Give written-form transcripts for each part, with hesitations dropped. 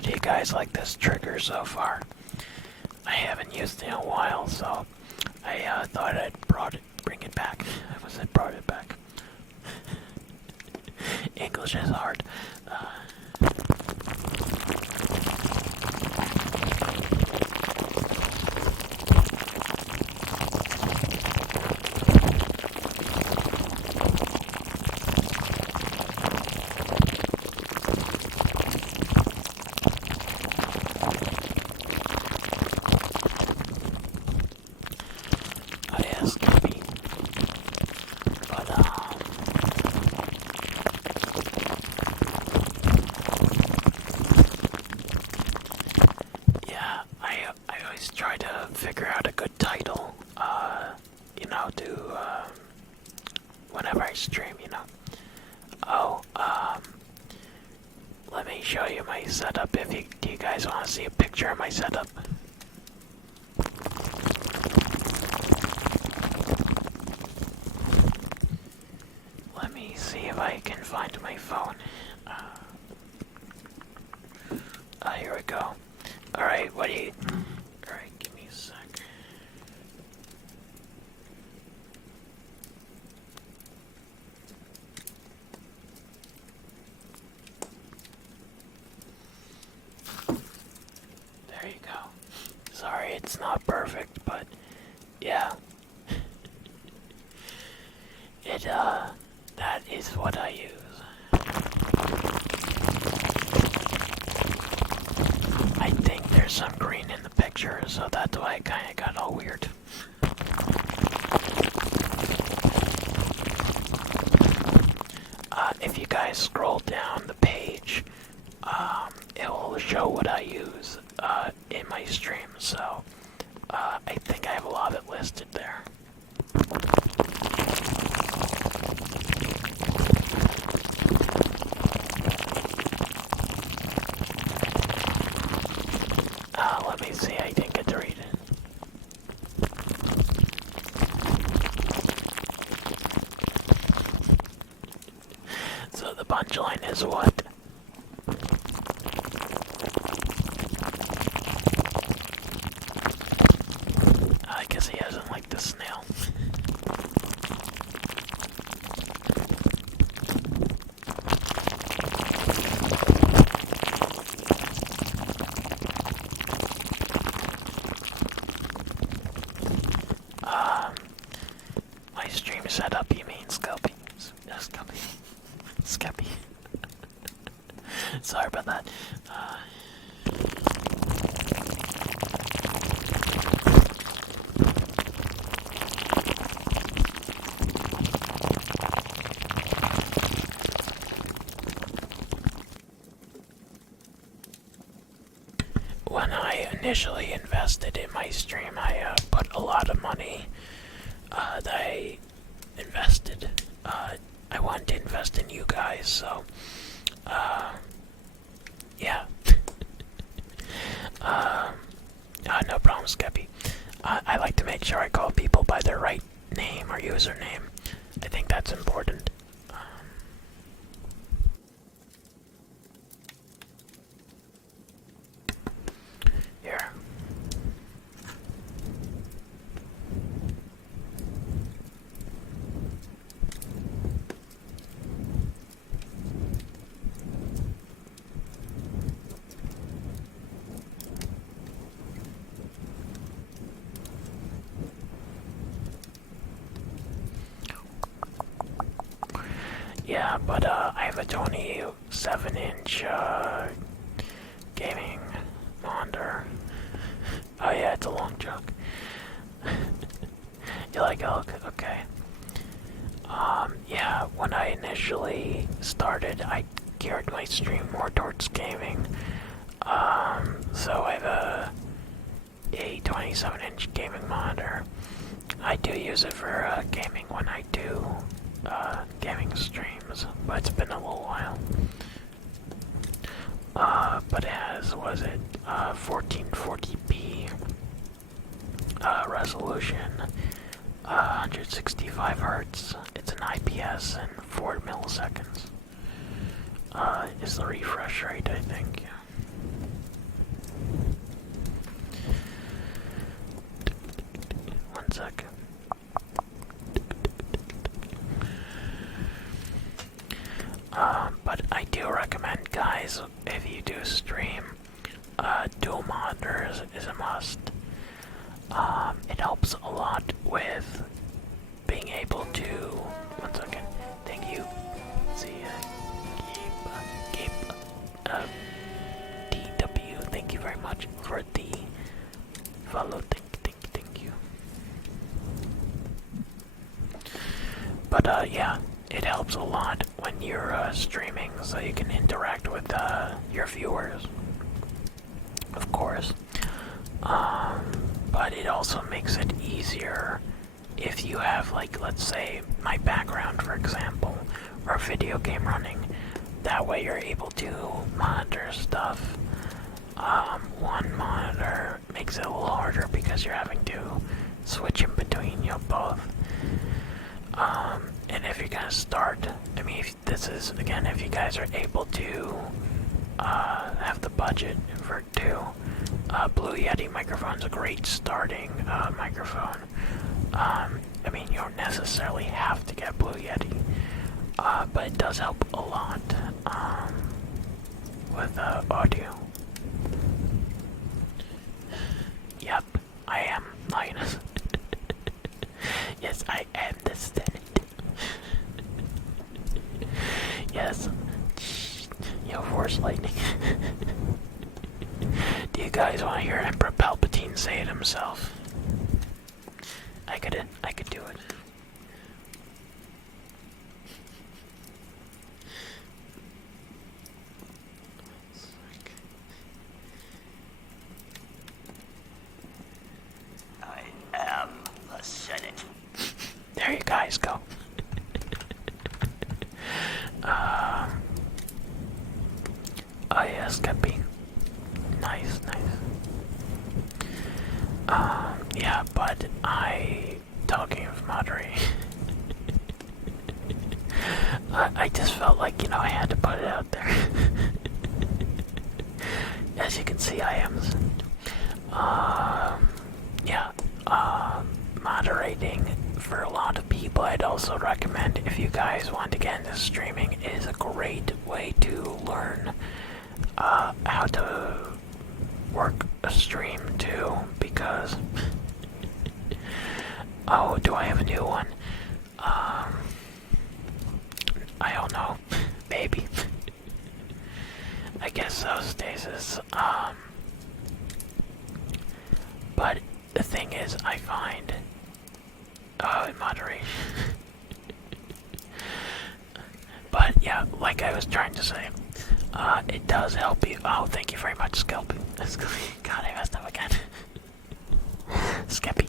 do you guys like this trigger so far? I haven't used it in a while, so I thought I'd bring it back. I said brought it back. English is hard. Yes, copy. But yeah, I always try to figure out a good title, to whenever I stream, Oh, let me show you my setup. Do you guys want to see a picture of my setup? Let me see if I can find my phone. Here we go. Alright, Alright, give me a sec. There you go. Sorry, it's not perfect, but yeah. That is what I use. I think there's some green in the picture, so that's why it kinda got all weird. If you guys scroll down the page, it will show what I use, in my stream, so, I think I have a lot of it listed there. Let me see, I didn't get to read it. So the punchline is what? I guess he doesn't like the snail. My stream setup, you mean Scopy? Skeppy. Sorry about that. When I initially invested in my stream, I put a lot of money that I invested. I wanted to invest in you guys, so yeah. No problem, Skeppy. I like to make sure I call people by their right name or username. I think that's important. Here. Yeah, but I have a 27-inch gaming monitor. Oh yeah, it's a long junk. You like elk? Okay. Yeah, when I initially started, I geared my stream more towards gaming. So I have a 27-inch gaming monitor. I do use it for gaming when I do gaming streams, but it's been a little while. But it has, what is it, 1440p resolution, 165 hertz. It's an IPS and 4 milliseconds. Is the refresh rate, I think. Yeah. recommend, guys, if you do stream, dual monitors is a must. It helps a lot with being able to. 1 second. Thank you. See, keep, DW. Thank you very much for the follow. Thank you. But yeah, it helps a lot when you're streaming, so you can interact with your viewers, of course. But it also makes it easier if you have, like, let's say, my background, for example, or a video game running. That way you're able to monitor stuff. One monitor makes it a little harder because you're having to switch in between, both. And if you're gonna start, I mean, if you guys are able to have the budget for two, Blue Yeti microphone's a great starting microphone. I mean, you don't necessarily have to get Blue Yeti, but it does help a lot with audio. Yep, I am Linus. Yes, I am the Senate. Yes. Force lightning. Do you guys want to hear Emperor Palpatine say it himself? I could do it. I am the Senate. There you guys go. Oh yes, Cappy. Nice. Yeah, but talking of moderating, I just felt like, I had to put it out there. As you can see, I am. Moderating for a lot of people, I'd also recommend, if you guys want to get into streaming, it is a great way to learn how to work a stream too, because oh, do I have a new one? I don't know. Maybe. I guess so, Stasis. But the thing is, I find moderation. But yeah, like I was trying to say, it does help you. Oh, thank you very much, Skelpy. God, I messed up again. Skeppy.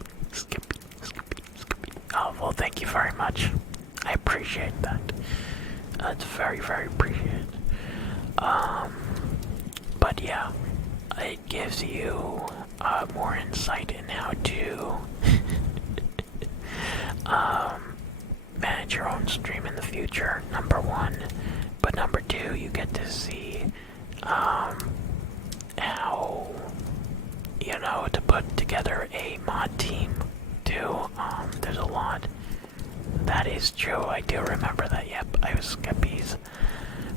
Oh, well, thank you very much. I appreciate that. It's very, very appreciated. But yeah, it gives you more insight in how to manage your own stream in the future, number one. But number two, you get to see how, to put together a mod team too. There's a lot. That is true, I do remember that. Yep, I was Skeppy's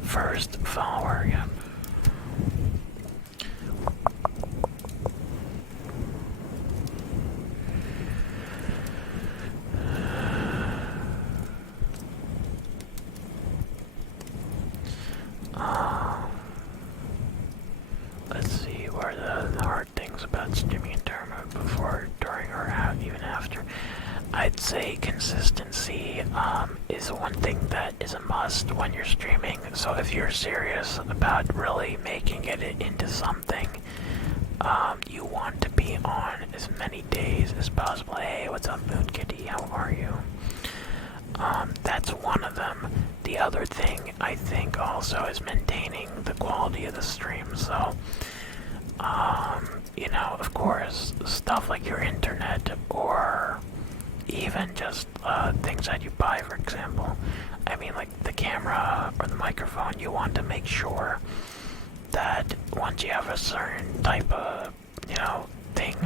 first follower, yep. Let's see, what are the hard things about streaming in terms of before, during, or even after? I'd say consistency is one thing that is a must when you're streaming. So if you're serious about really making it into something, you want to be on as many days as possible. Hey, what's up, Moon Kitty? How are you? That's one of them. The other thing, I think, also is maintaining the quality of the stream. So, of course, stuff like your internet or even just things that you buy, for example. I mean, like the camera or the microphone, you want to make sure that once you have a certain type of, thing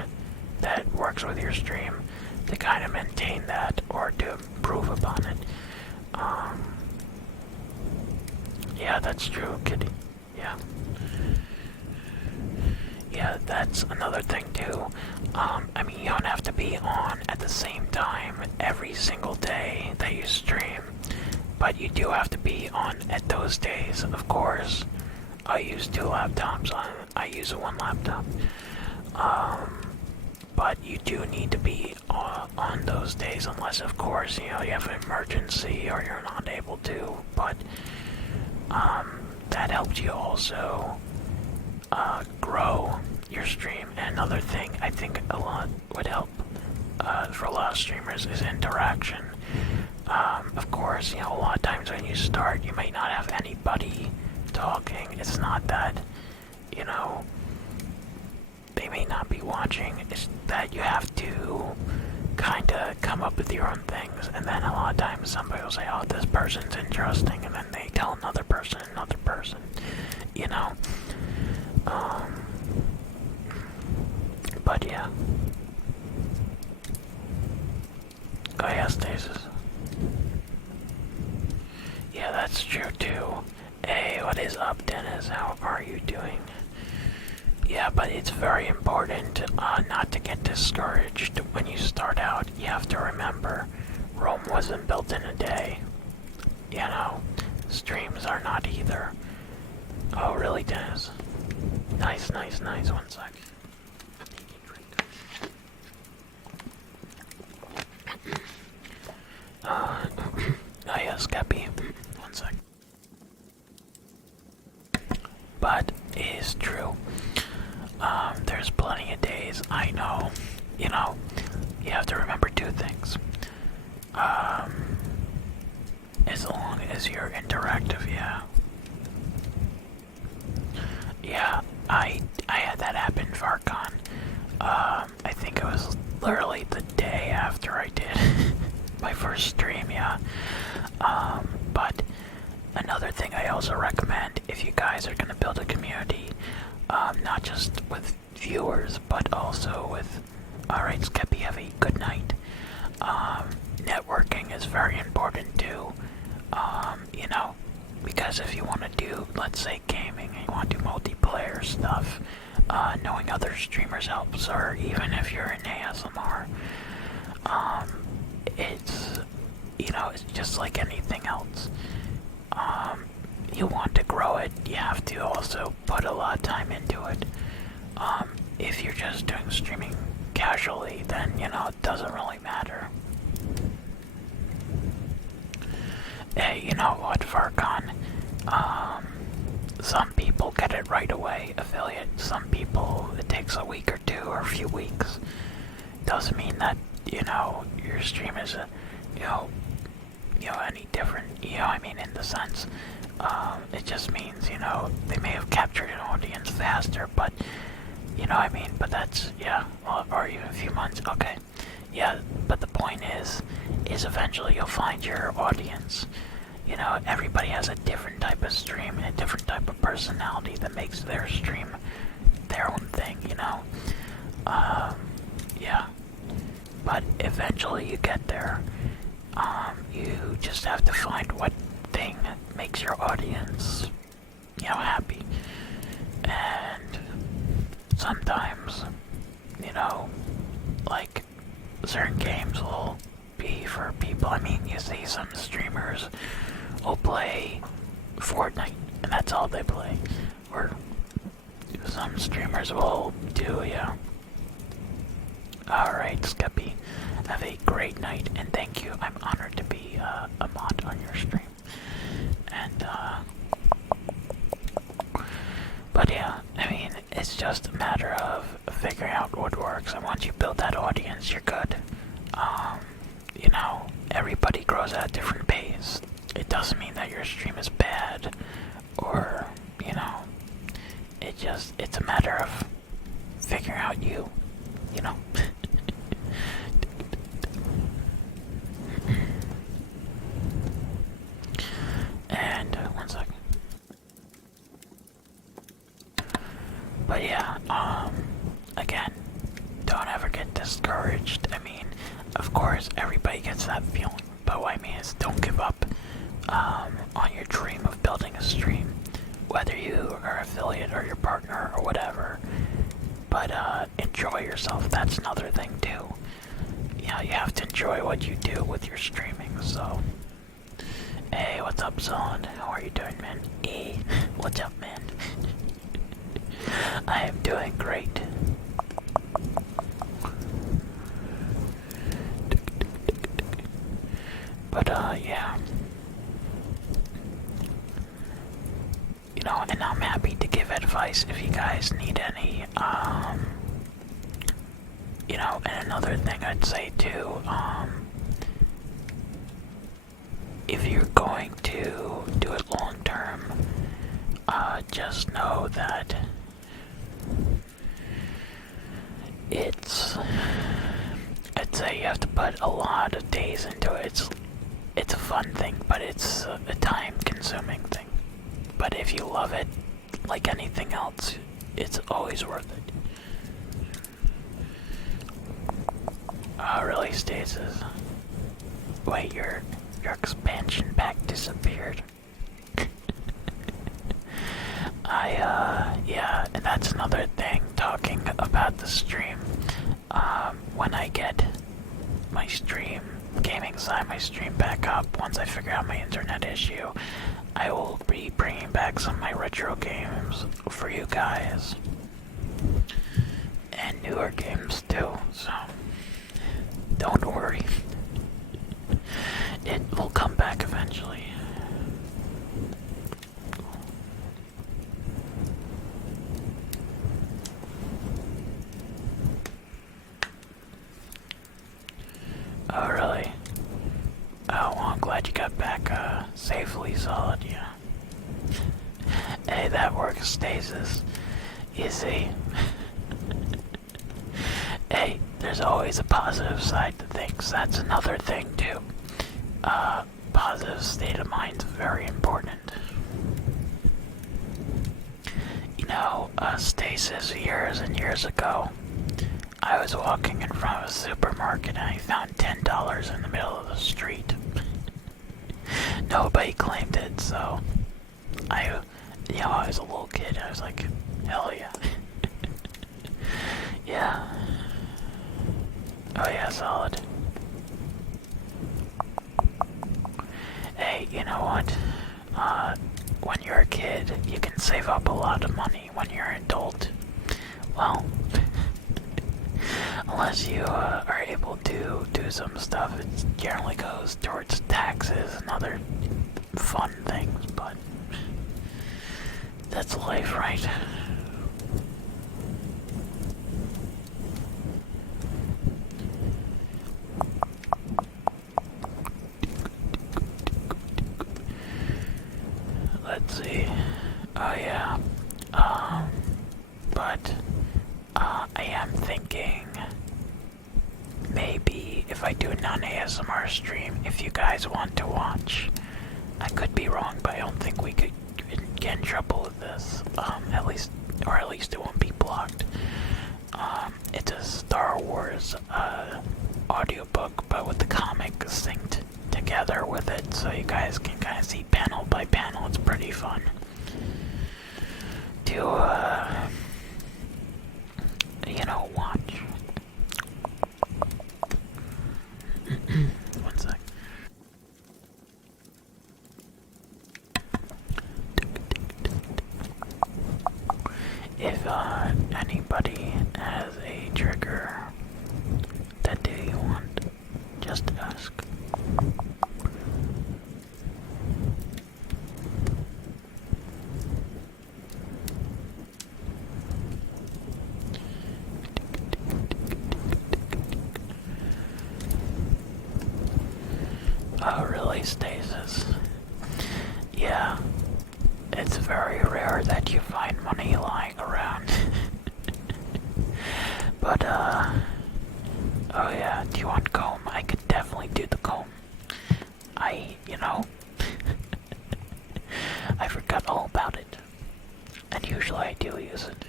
that works with your stream, to kind of maintain that or to improve upon it. Yeah, that's true, kitty. Yeah. Yeah, that's another thing too. I mean, you don't have to be on at the same time every single day that you stream, but you do have to be on at those days, of course. I use 2 laptops. I use one laptop. But you do need to be on those days, unless, of course, you have an emergency or you're not able to. But that helps you also grow your stream. And another thing I think a lot would help for a lot of streamers is interaction. Of course, a lot of times when you start, you may not have anybody talking. It's not that, they may not be watching. It's that you have to kind of come up with your own things. And then a lot of times somebody will say, oh, this person's interesting. And then they tell another person, But yeah. Oh yeah, Stasis. Yeah, that's true too. Hey, what is up, Dennis? How are you doing? Yeah, but it's very important not to get discouraged when you start out. You have to remember, Rome wasn't built in a day. Streams are not either. Oh, really, Dennis? Nice. 1 sec. Oh yes, Skeppy. 1 sec. But it is true. There's plenty of days, I know. You have to remember 2 things. As long as you're interactive, yeah. Yeah, I had that happen, Farcon. I think it was literally the day after I did my first stream, yeah. But another thing I also recommend, if you guys are gonna build a community, not just with viewers, but also with, alright, Skeppy, have a good night. Networking is very important too, because if you want to do, let's say, gaming, and you want to do multiplayer stuff, knowing other streamers helps, or even if you're in ASMR, it's just like anything else. You want to grow it, you have to also put a lot of time into it. If you're just doing streaming casually, then, it doesn't really matter. Hey, you know what, Farcon? Some people get it right away, affiliate. Some people, it takes a week or 2 or a few weeks. Doesn't mean that, your stream is, any different, in the sense, it just means, they may have captured an audience faster, but, but that's, yeah, or even a few months, okay. Yeah, but the point is eventually you'll find your audience. Everybody has a different type of stream and a different type of personality that makes their stream their own thing, yeah. But eventually you get there. You just have to find what thing makes your audience, happy. And sometimes, like, certain games will be for people. You see some streamers will play Fortnite, and that's all they play. Or some streamers will do, yeah. Alright, Skeppy, have a great night, and thank you. I'm honored to be a mod on your stream. And, but yeah, it's just a matter of figuring out what works, and once you build that audience, you're good. Everybody grows at a different pace. It doesn't mean that your stream is bad, or, it's a matter of figuring out you. And, 1 second. But yeah, again, don't ever get discouraged. Of course, everybody gets that feeling, but what I mean is don't give up. on your dream of building a stream, whether you are affiliate or your partner or whatever. But enjoy yourself. That's another thing too. You know, you have to enjoy what you do with your streaming. So, hey, what's up, Zon? How are you doing, man? Hey, what's up, man? I am doing great. But yeah. You know, and I'm happy to give advice if you guys need any. You know, and another thing I'd say too, if you're going to do it long term, just know that I'd say you have to put a lot of days into it. It's a fun thing, but it's a time-consuming thing. But if you love it, like anything else, it's always worth it. Really, Stasis? Wait, your expansion pack disappeared. Yeah, and that's another thing, talking about the stream. When I get my stream, gaming side, my stream back up, once I figure out my internet issue, I will be bringing back some of my retro games for you guys. And newer games too, so don't worry. It will come back eventually. Oh, really? Oh, well, I'm glad you got back safely, Solid, yeah. Hey, that works, Stasis. Easy. Hey, there's always a positive side to things. That's another thing, too. Positive state of mind's very important. You know, Stasis, years and years ago, I was walking in front of a supermarket and I found $10 in the middle of the street. Nobody claimed it, so I was a little kid. I was like, hell yeah. Yeah. Oh yeah, solid. Hey, you know what? When you're a kid, you can save up a lot of money. When you're an adult, well, unless you are able to do some stuff, it generally goes towards taxes and other fun things, but that's life, right? Let's see. Oh yeah. But I am thinking maybe if I do a non-ASMR stream, if you guys want to watch, I could be wrong, but I don't think we could get in trouble with this. At least it won't be blocked. It's a Star Wars audiobook, but with the comic synced together with it, so you guys can kind of see panel by panel. It's pretty fun to watch. One sec. If anybody has a trigger that they want, just ask. Oh, really, Stasis? Yeah, it's very rare that you find money lying around. But, oh yeah, do you want comb? I could definitely do the comb. I forgot all about it. And usually I do use it.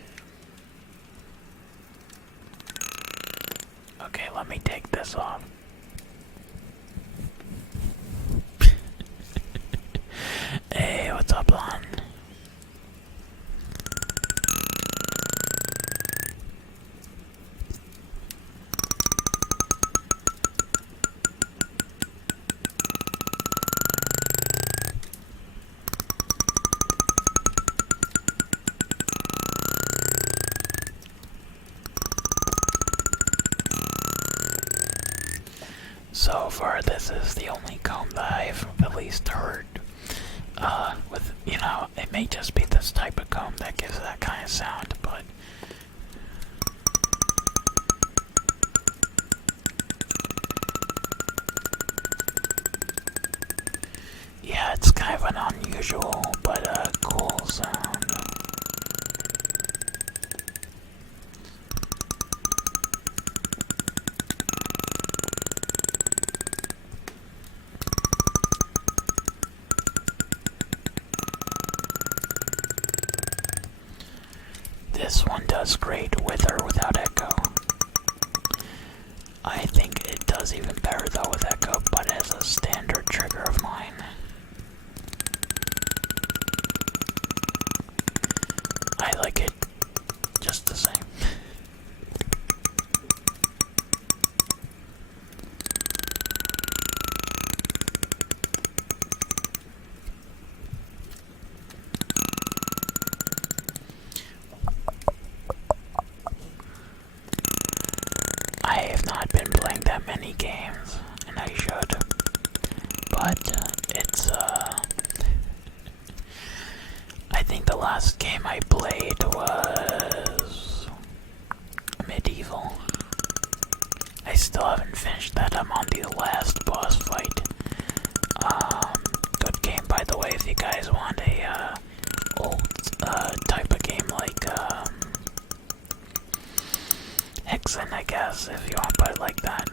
Okay, let me take this off. far, this is the only comb that I've at least heard. With, it may just be this type of comb that gives that kind of sound, but yeah, it's kind of an unusual but cool sound. This one does great with or without echo. I think it does even better though with echo, but as a standard trigger of mine, I like it just the same. I have not been playing that many games, and I should, but it's, I think the last game I played was Medieval. I still haven't finished that. I'm on the last boss fight. Good game, by the way, if you guys want a, old, type of game like, Hexen, I guess, if you want to put it like that.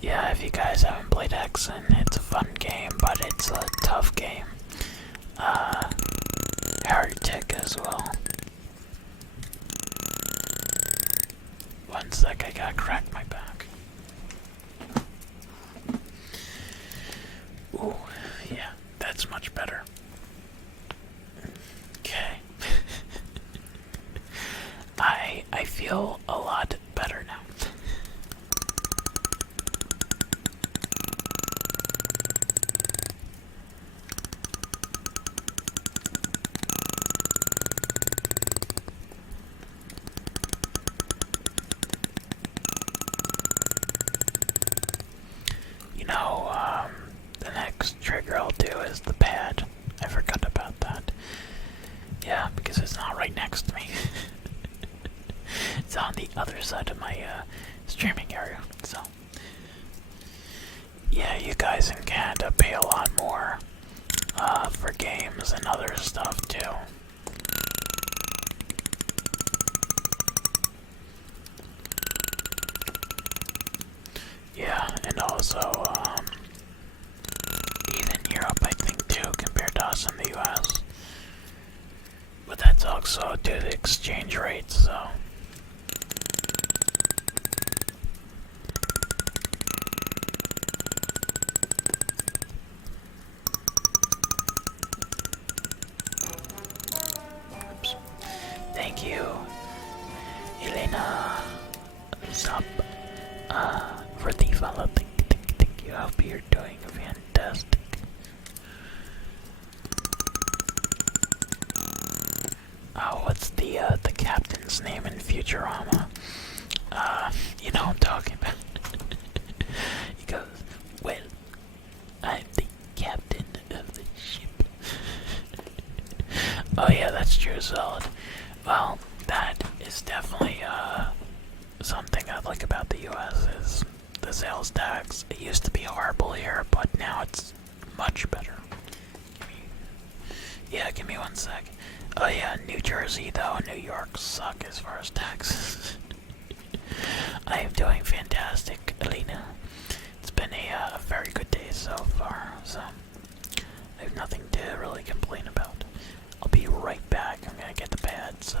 Yeah, if you guys haven't played Hexen, it's a fun game, but it's a tough game. Heretic as well. One sec, I gotta crack my back. Ooh, yeah, that's much better. Okay. I feel a lot better now. The next trigger I'll do is the pad. I forgot about that. Yeah, because it's not right next to me. It's on the other side of my streaming area, so. Yeah, you guys in Canada pay a lot more for games and other stuff too. Yeah, and also, even Europe, I think, too, compared to us in the US. But that's also due to the exchange rate, so. Oops. Thank you, Elena. Sup? For the follow. Thank you. I hope you're doing fantastic. Oh, what's the captain's name in Futurama? You know what I'm talking about. He goes, well, I'm the captain of the ship. Oh yeah, that's true, solid. Well, that is definitely, something I like about the US is the sales tax. It used to be horrible here, but now it's much better. Give me 1 sec. Oh yeah, New Jersey though and New York suck as far as taxes. I am doing fantastic, Alina. It's been a very good day so far, so I have nothing to really complain about. I'll be right back. I'm gonna get the pad, so.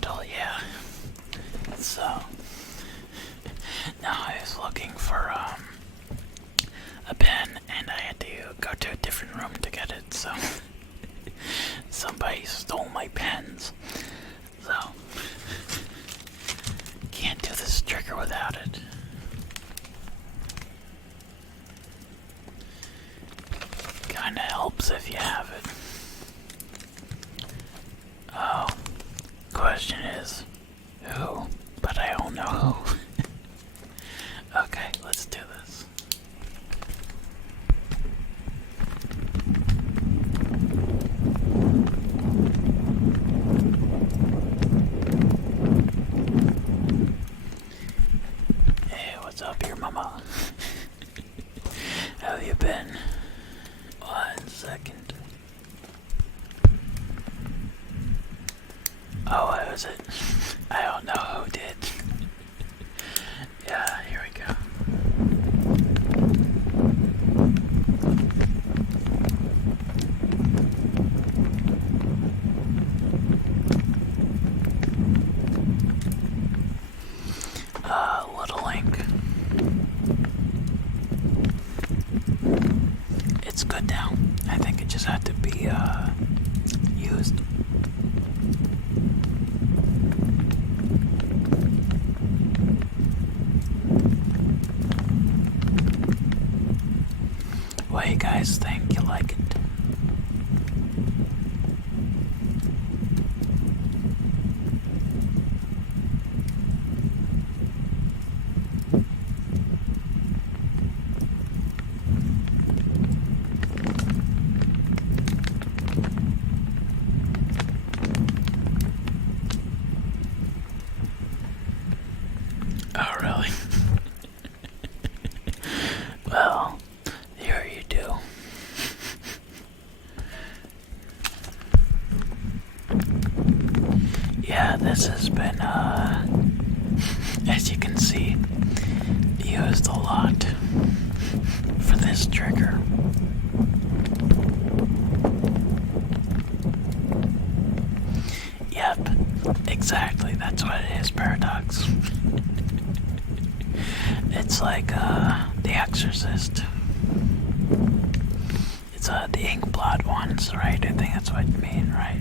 title, yeah. So, now I was looking for a pen, and I had to go to a different room to get it, so somebody stole my pens. So, can't do this trigger without it. Kinda helps if you have it. Oh, question is, who? But I don't know who. Okay, let's do this. Hey, what's up here, mama? How have you been? 1 second. Oh, what was it? I don't know who did. Yeah, here we go. Little ink. It's good now. I think it just had to be used. What do you guys think? You like it? Oh, really? Well, here you do. Yeah, this has been, as you can see, used a lot for this trigger. Yep, exactly, that's what it is, Paradox. It's like, The Exorcist. It's, the ink blot ones, right? I think that's what you mean, right?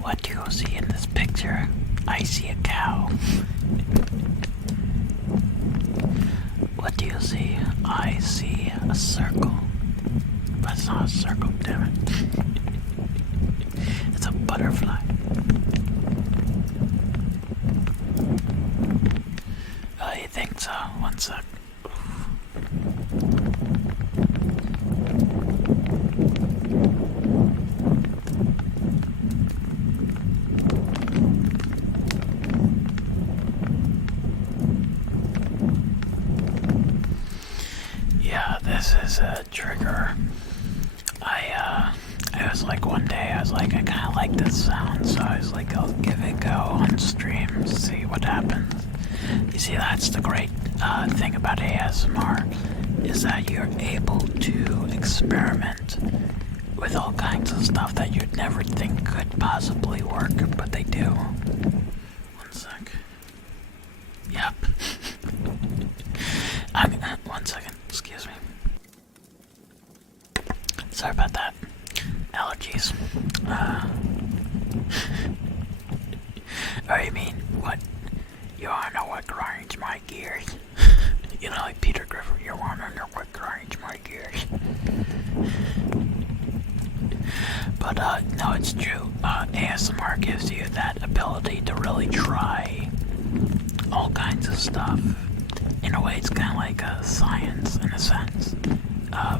What do you see in this picture? I see a cow. What do you see? I see a circle. But it's not a circle, damn it. It's a butterfly. Oh, you think so? 1 sec. Yeah, this is a trigger. I was like, one day, I was like, I kind of like this sound, so I was like, I'll give it a go on stream, see what happens. You see, that's the great thing about ASMR, is that you're able to experiment with all kinds of stuff that you'd never think could possibly work, but they do. 1 sec. Yep. 1 second, excuse me. Sorry about that. Allergies. Oh, you mean, what? You wanna know what grinds my gears? You know, like Peter Griffin, you wanna know what grinds my gears? But, no, it's true. ASMR gives you that ability to really try all kinds of stuff. In a way, it's kind of like a science, in a sense.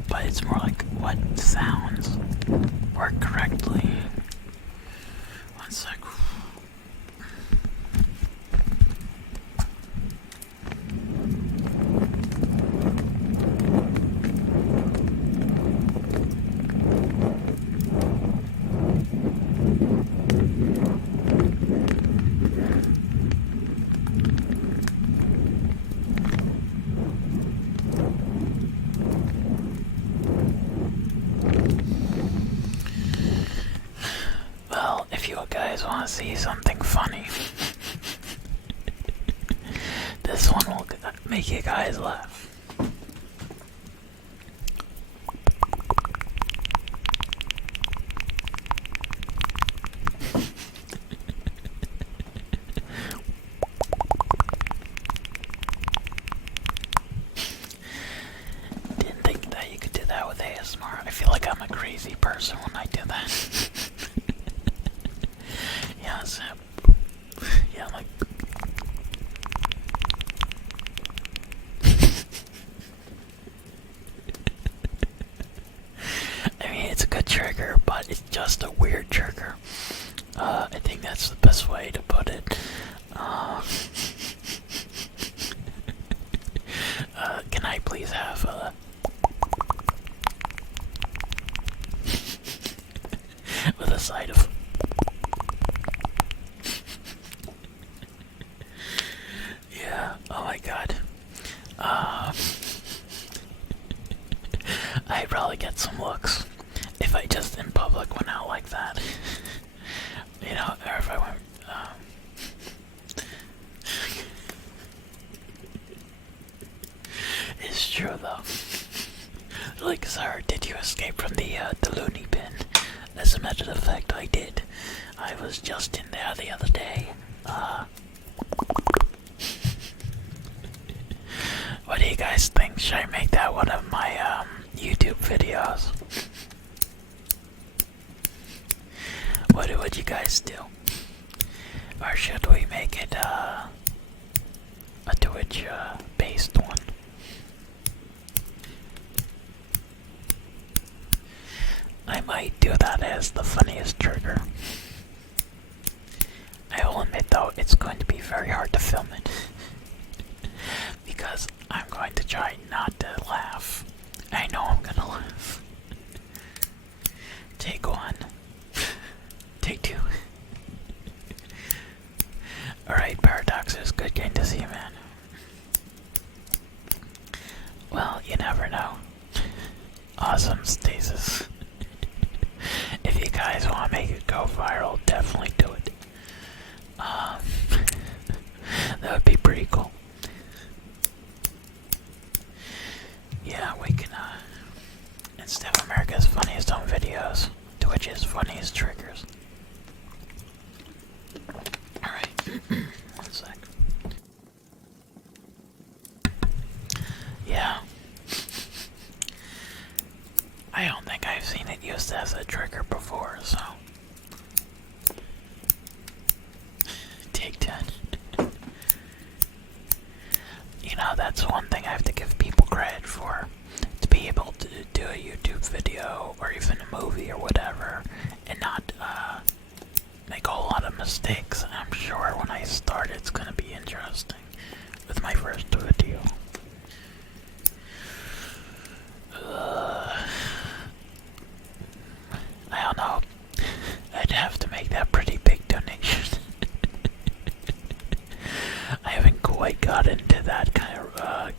But it's more like what sounds work correctly. 1 sec. see something funny. This one will make you guys laugh. Didn't think that you could do that with ASMR. I feel like I'm a crazy person when I do that. Yeah, so, yeah, like. I mean, it's a good trigger, but it's just a weird trigger. I think that's the best way to put it. Can I please have with a side of yeah, oh my god. I'd probably get some looks if I just in public went out like that. You know, or if I went it's true though. Like, sir, did you escape from the loony bin? As a matter of fact, I did. I was just in there the other day. What do you guys think? Should I make that one of my YouTube videos? What would you guys do? Or should we make it a Twitch based one? I might do that as the funniest trigger. I will admit though, it's going to be very hard to film it. Because I'm going to try not to laugh. I know I'm gonna laugh. Take one. Take two. Alright, Paradoxes, good getting to see you, man. Well, you never know. Awesome Stasis. If you guys want to make it go viral, definitely do it. That would be pretty cool. Yeah, we can, instead of America's Funniest Home Videos, Twitch's Funniest Triggers. Alright, 1 sec. Yeah. I don't think I've seen it used as a trigger before, so. Take 10. You know, that's one thing I have to give people credit for. To be able to do a YouTube video, or even a movie or whatever, and not, make a whole lot of mistakes. I'm sure when I start it's gonna be interesting with my first video. I don't know. I'd have to make that pretty big donation. I haven't quite got into that kind of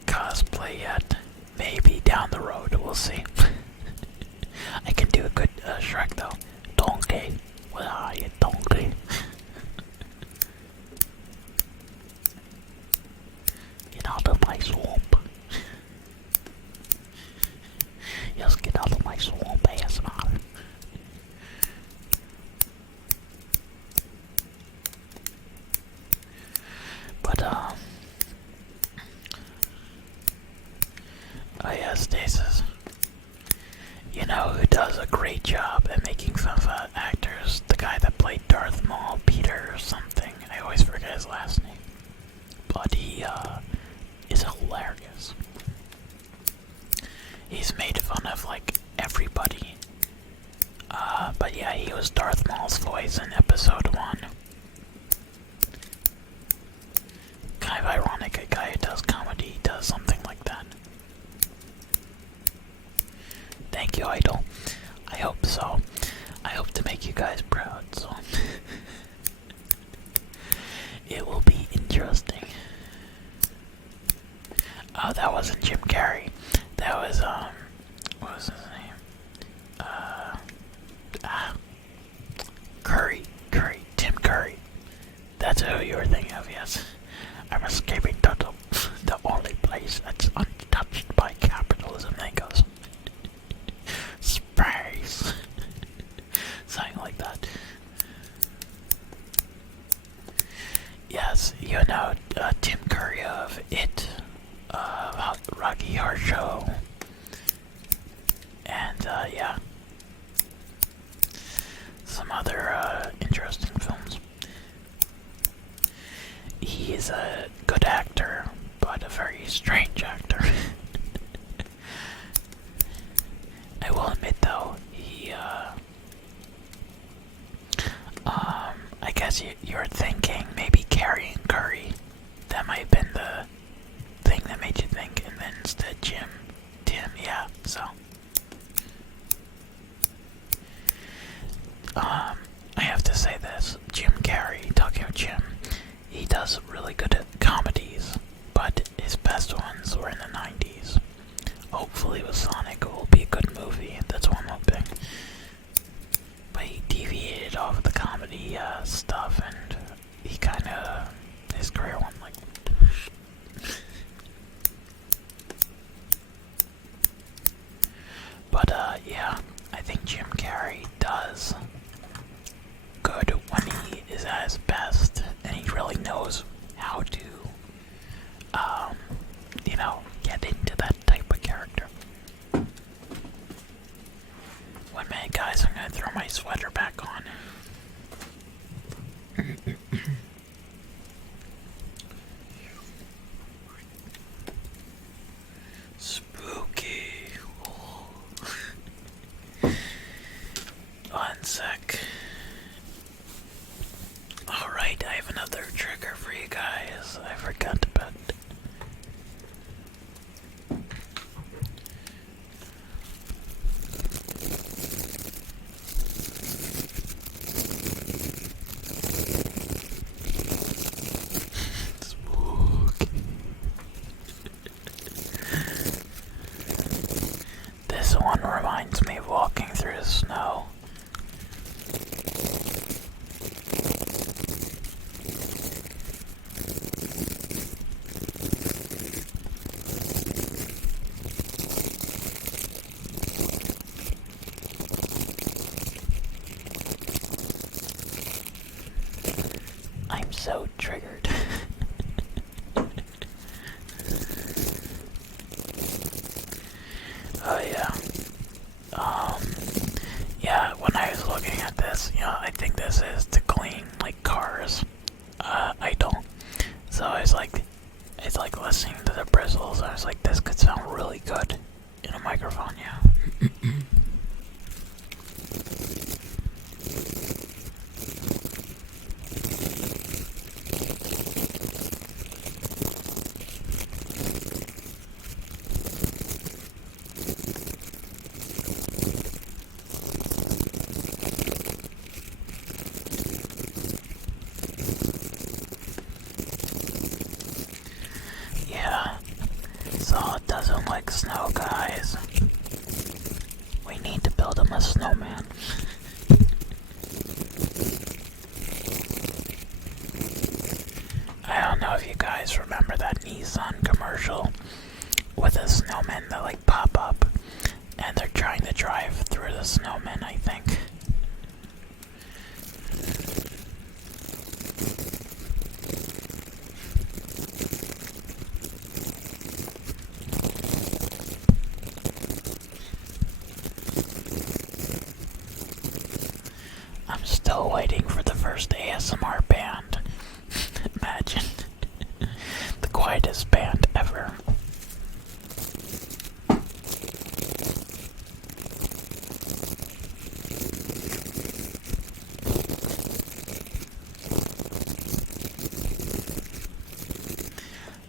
cosplay yet. Maybe down the road, we'll see. I can do a good Shrek though. Donkey, where are you, donkey? Get out of my swamp. Yes, get out of my swamp, ASMR. But, oh yeah, Stasis. You know who does a great job at making fun of actors? The guy that played Darth Maul, Peter or something. I always forget his last name. But he, is hilarious. He's made fun of, like, everybody. But yeah, he was Darth Maul's voice in episode 1. Kind of ironic, a guy who does comedy does something like that. Thank you, Idol. I hope so. I hope to make you guys proud, so. It will be interesting. Oh, that wasn't Jim Carrey. That was, what was his name? Tim Curry. Yes, I'm escaping to the only place that's untouched by capitalism. Then goes space, something like that. Yes, you know Tim Curry of It, Rocky Horror Show, and yeah, some other interesting films. He's a good actor, but a very strange actor. I will admit though, I guess you're thinking maybe Carrie and Curry. That might have been the thing that made you think, and then instead Tim, yeah, so. I have to say this, Jim Carrey, talking of Jim, he does really good at comedies, but his best ones were in the 90s. Hopefully with Sonic it will be a good movie, that's what I'm hoping. But he deviated off of the comedy stuff, and he kinda, his career went like... But yeah, I think Jim Carrey does good when he is at his best, and he really knows how to, you know, get into that type of character. 1 minute, guys, I'm gonna throw my sweater back on. Spooky. Oh. 1 sec. Alright, I have another trigger for you guys. I forgot about it. Spooky. This one reminds me of walking through the snow. I'm so triggered. Oh yeah. Yeah, when I was looking at this, you know, I think this is to clean, like, cars, idle. So I was like, it's like listening to the bristles. I was like, this could sound really good in a microphone, yeah. Yeah, Saw doesn't like snow, guys. We need to build him a snowman. I don't know if you guys remember that Nissan commercial with a snowman that like pop up and they're trying to drive through the snowman, I think. I'm still waiting for the first ASMR band. Imagine. The quietest band ever.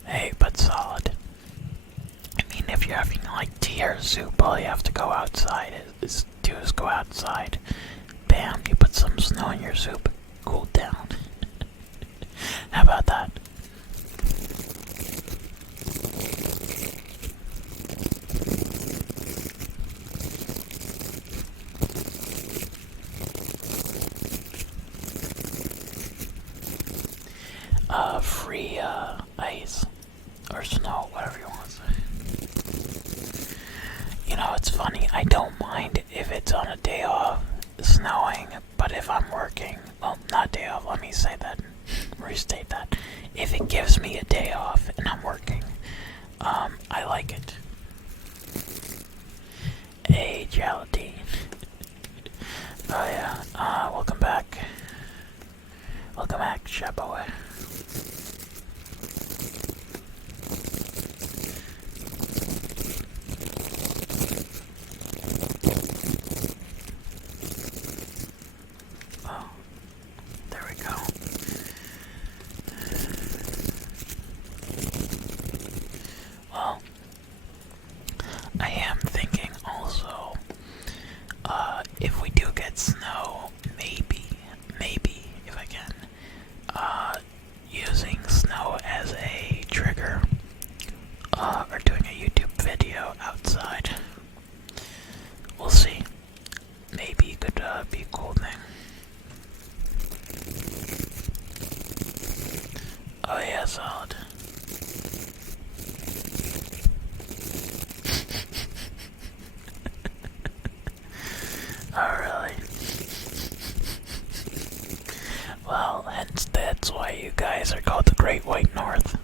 Hey, but solid. I mean, if you're having like tea or soup, all you have to go outside is go outside. Bam, you put some snow in your soup, cool down. How about that? Free free ice or snow, whatever you want to say. You know, it's funny, I don't mind if it's on a day off snowing, but if I'm working, well, not day off, let me say that, restate that. If it gives me a day off and I'm working, I like it. Hey, Geraldine. Oh yeah, welcome back. Welcome back, Shaboy. Oh, there we go. Well, I am thinking also, if we do get snow, maybe, if I can, using snow as a trigger, or doing a YouTube video outside. We'll see. Maybe it could be a cool thing. Oh yeah, solid. Oh really? Well, hence that's why you guys are called the Great White North.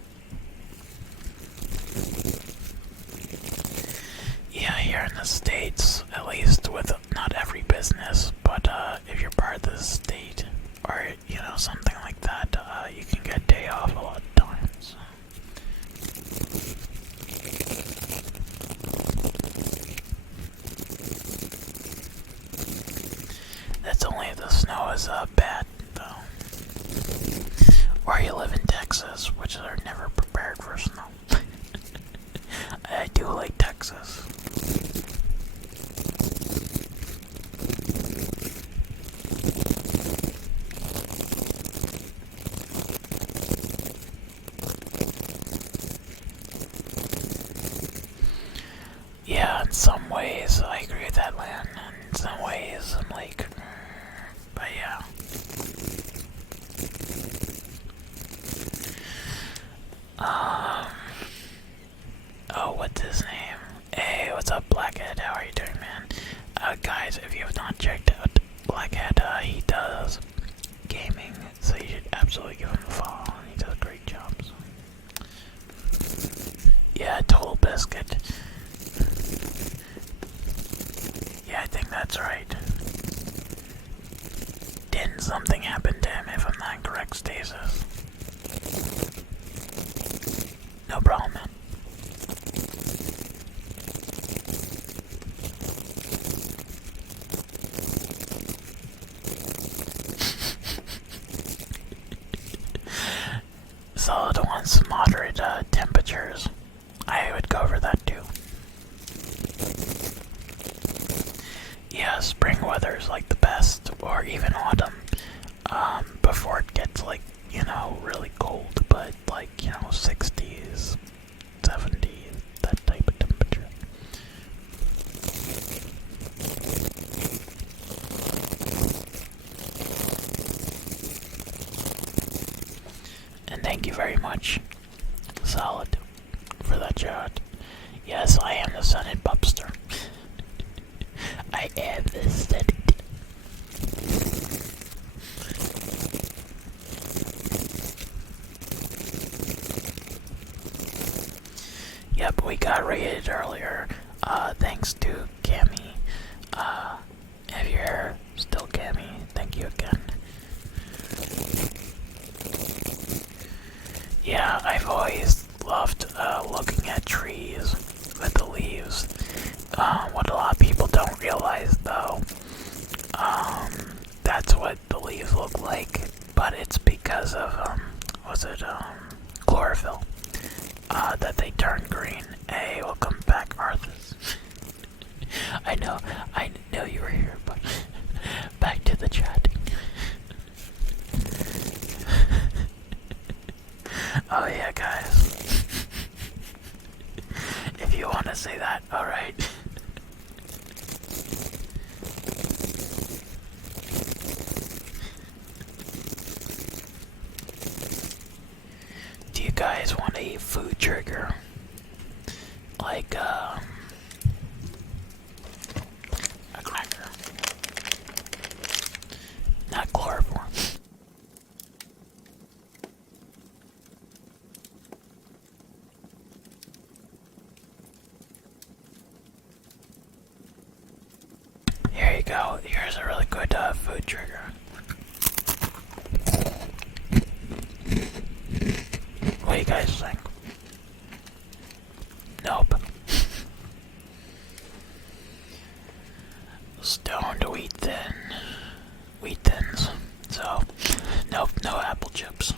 Yeah, here in the States, at least with not every business, but if you're part of the state, or, you know, something like that, you can get day off a lot of times. That's only if the snow is bad, though. Or you live in Texas, which are never prepared for snow. I do like Texas. Yeah, in some ways I agree with that, Lan. In some ways I'm like, but yeah. Oh, what's his name? Hey, what's up, Blackhead? How are you doing, man? Guys, if you have not checked out Blackhead, he does gaming, so you should absolutely give him a follow. He does a great job. So. Yeah, Total Biscuit. Yeah, I think that's right. Didn't something happen to him, if I'm not incorrect, Stasis? No problem, man. Solid wants moderate temperatures. I would go for that too. Yeah, spring weather is like the best, or even autumn, before it gets like, you know, really cold, but like, you know, 60s, 70s, that type of temperature. And thank you very much, Solid, for that shot. Yes, I am the Senate Bubster. I am the Senate. Yep, we got raided earlier, thanks to Cammy. If you're still Cammy, thank you again. Yeah, I've always loved looking at trees with the leaves. What a lot of people don't realize, though, that's what the leaves look like, but it's because of, chlorophyll, that they turn green. Hey, welcome back, Arthas. I know you were here, but back to the chatting. Oh yeah, guys. If you want to say that, alright. a food trigger, like a cracker, not chloroform. Here you go. Here's a really good food trigger. What do you guys think? Nope. Stoned wheat thins. So, nope, no apple chips.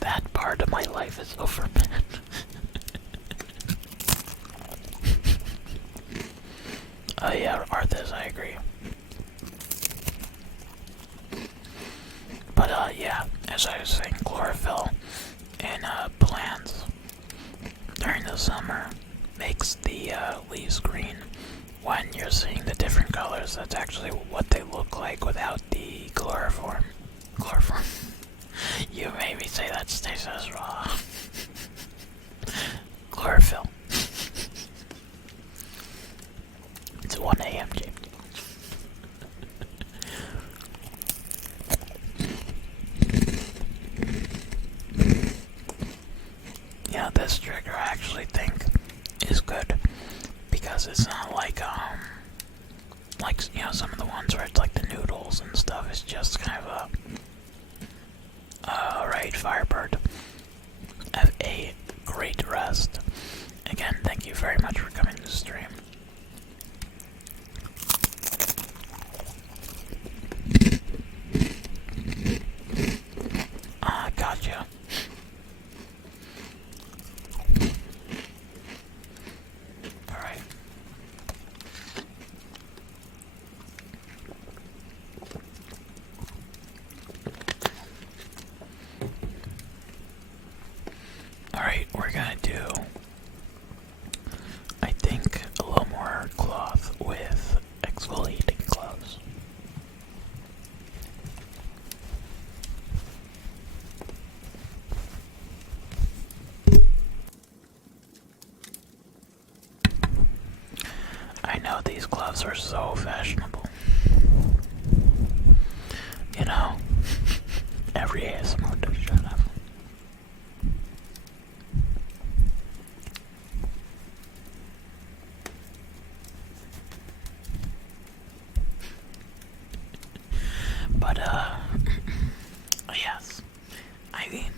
That part of my life is over, man. Yeah, Arthas, I agree. But, yeah, as I was saying, chlorophyll in plants during the summer makes the leaves green. When you're seeing the different colors, that's actually what they look like without the chloroform. Chloroform. You made me say that, Stacey, that's raw. Chlorophyll. It's 1 a.m., James. Yeah, this trigger I actually think is good because it's not like some of the ones where it's like the noodles and stuff. It's just kind of alright, Firebird. Have a great rest. Again, thank you very much for coming to the stream. Gotcha. Alright. Alright, we're gonna do, I think, a little more cloth with exfoliating gloves. I know these gloves are so fashionable. You know, every ASMR does shut up. But, yes. I mean,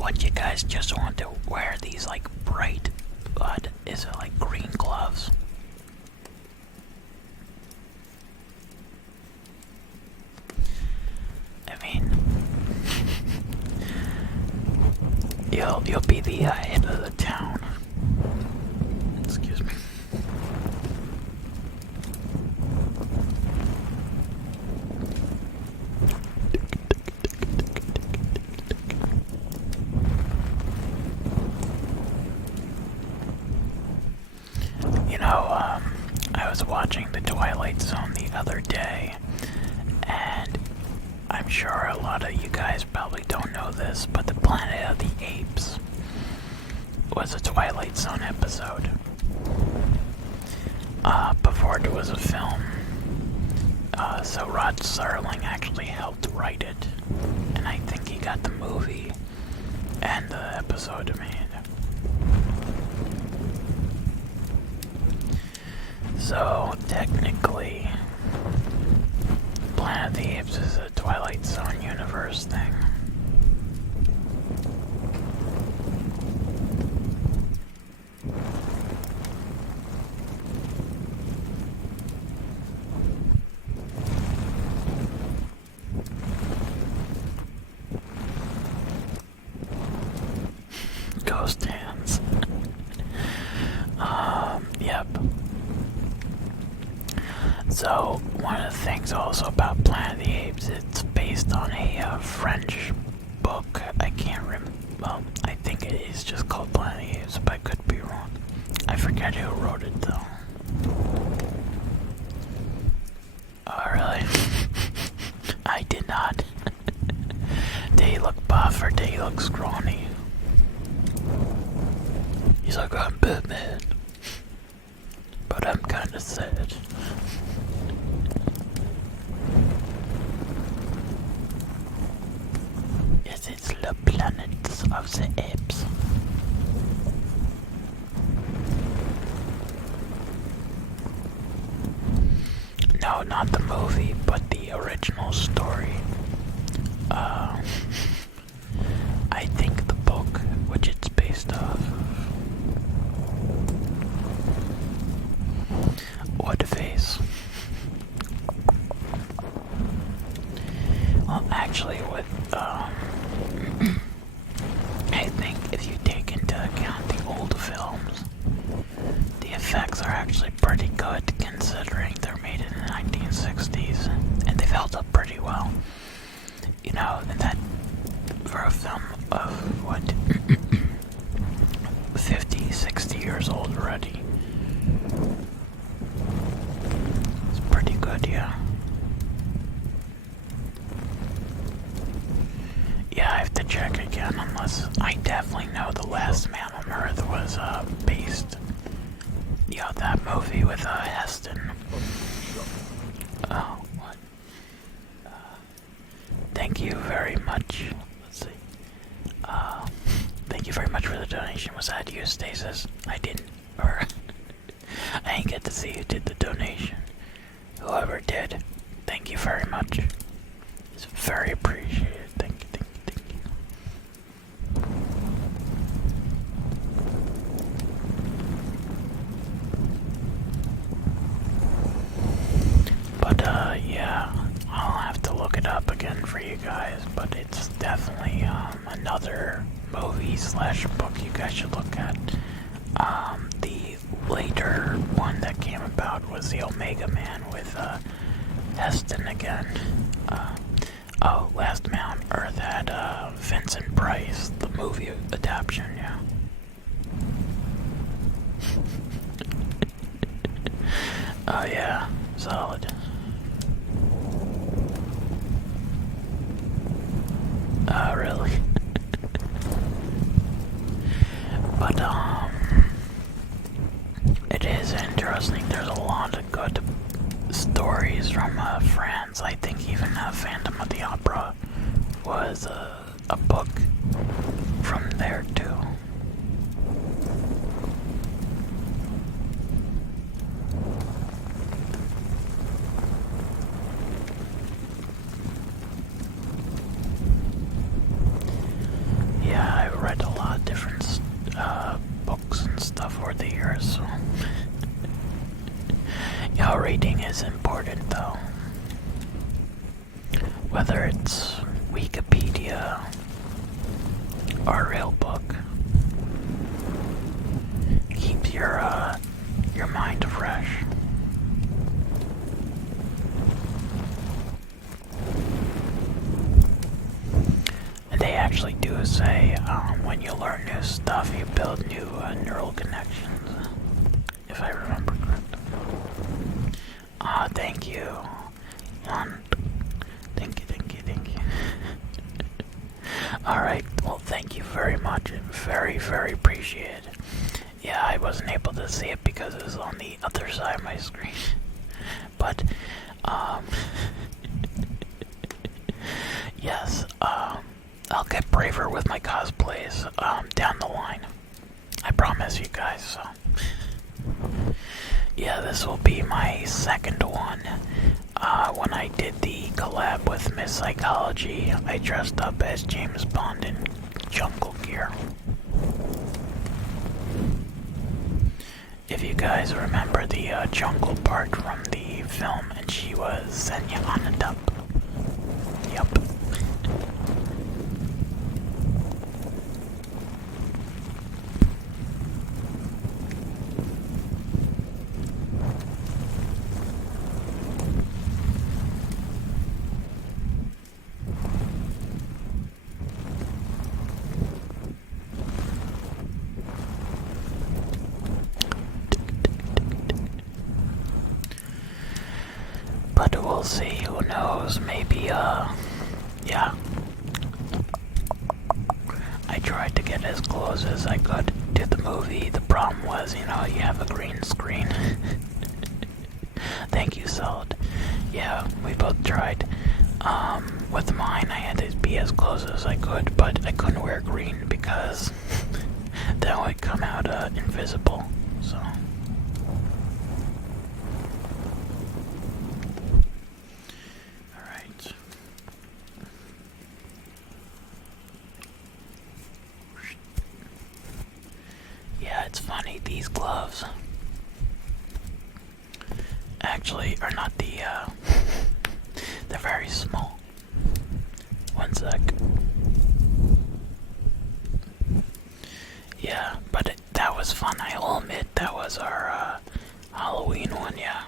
would you guys just want to wear these, like, bright, but is it like green gloves? I mean, you'll be the head of the town. Excuse me. You know, I was watching The Twilight Zone the other day, and I'm sure a lot of you guys probably don't know this, but the Planet of the Apes was a Twilight Zone episode. Before it was a film. So Rod Serling actually helped write it, and I think he got the movie and the episode made. So, technically, Planet of the Apes is a Twilight Zone universe thing. Ghost hands. Yep. So, one of the things also about Planet of the Apes, it's based on a French book. I can't remember. Well, I think it is just called Planet of the Apes, but I could be wrong. I forget who wrote it, though. Oh, really? I did not. Did he look buff or did he look scrawny? He's like, I'm Batman, but I'm kinda sad. Yes, it's the planets of the apes. No, not the movie, but the original story. I think the book, which it's based off. What face? Well, actually, I think if you take into account the old films, the effects are actually pretty good considering they're made in the 1960s, and they've held up pretty well. You know, and that for a film of, what, 50, 60 years old already. It's pretty good, yeah. Yeah, I have to check again, unless I definitely know The Last Man on Earth was based. Yeah, that movie with Heston. Oh, what? Thank you very much. Let's see. Thank you very much for the donation. Was that you, Stasis? I didn't, or I didn't get to see who did the donation. Whoever did, thank you very much. It's very appreciated. Thank you, thank you, thank you. But yeah, I'll have to look it up again for you guys, but it's definitely another movie slash book you guys should look at. The later one that came about was the Omega Man with Heston again. Last Man on Earth had Vincent Price, the movie adaptation, yeah. Oh yeah, solid. Oh really? But it is interesting. There's a lot of good stories from France. I think even Phantom of the Opera was a book from there too. Yeah, I read a lot of different books and stuff over the years, so yeah, reading is important though. Whether it's Wikipedia or a real book, keeps your mind fresh. And they actually do say when you learn new stuff, you build new neural connections, if I remember correctly. Thank you. Thank you, thank you, thank you. Alright, well, thank you very much. Very, very appreciated. Yeah, I wasn't able to see it because it was on the other side of my screen. But, yes, I'll get braver with my cosplays down the line. I promise you guys, so. Yeah, this will be my second one. When I did the collab with Miss Psychology, I dressed up as James Bond in jungle gear. If you guys remember the jungle part from the film, and she was Xenia Onatopp. Yup. But we'll see, who knows, maybe, yeah. I I tried to get as close as I could to the movie. The problem was, you have a green screen. Thank you, Solid. Yeah, we both tried. With mine, I had to be as close as I could, but I couldn't wear green because that would come out invisible. So. Alright. Yeah, it's funny, these gloves actually are not they're very small. One sec. Yeah, but that was fun, I will admit. That was our Halloween one, yeah.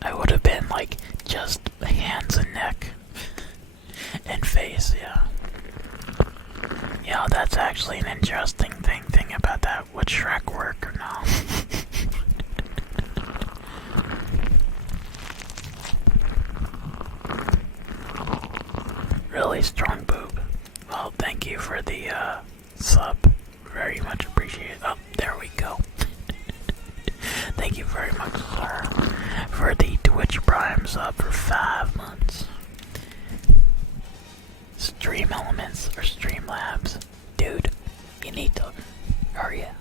I would have been like just hands and neck and face, yeah. Yeah, that's actually an interesting thing about that. Would Shrek work or no? Really strong boob. Well, thank you for the sub. Very much appreciated. Oh, there we go. Thank you very much, sir, for the Twitch Prime sub for 5 months. Stream Elements or Streamlabs. Dude, you need to hurry up.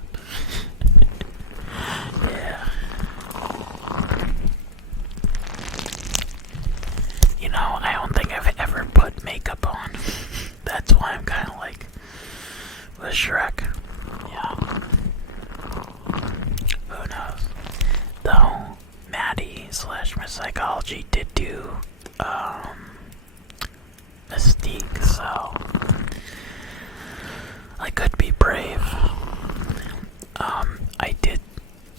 Yeah. I don't think I've ever put makeup on. That's why I'm kind of like with Shrek. Yeah. Who knows? Though, Maddie/Miss Psychology did do, Mystique, so I could be brave. I did,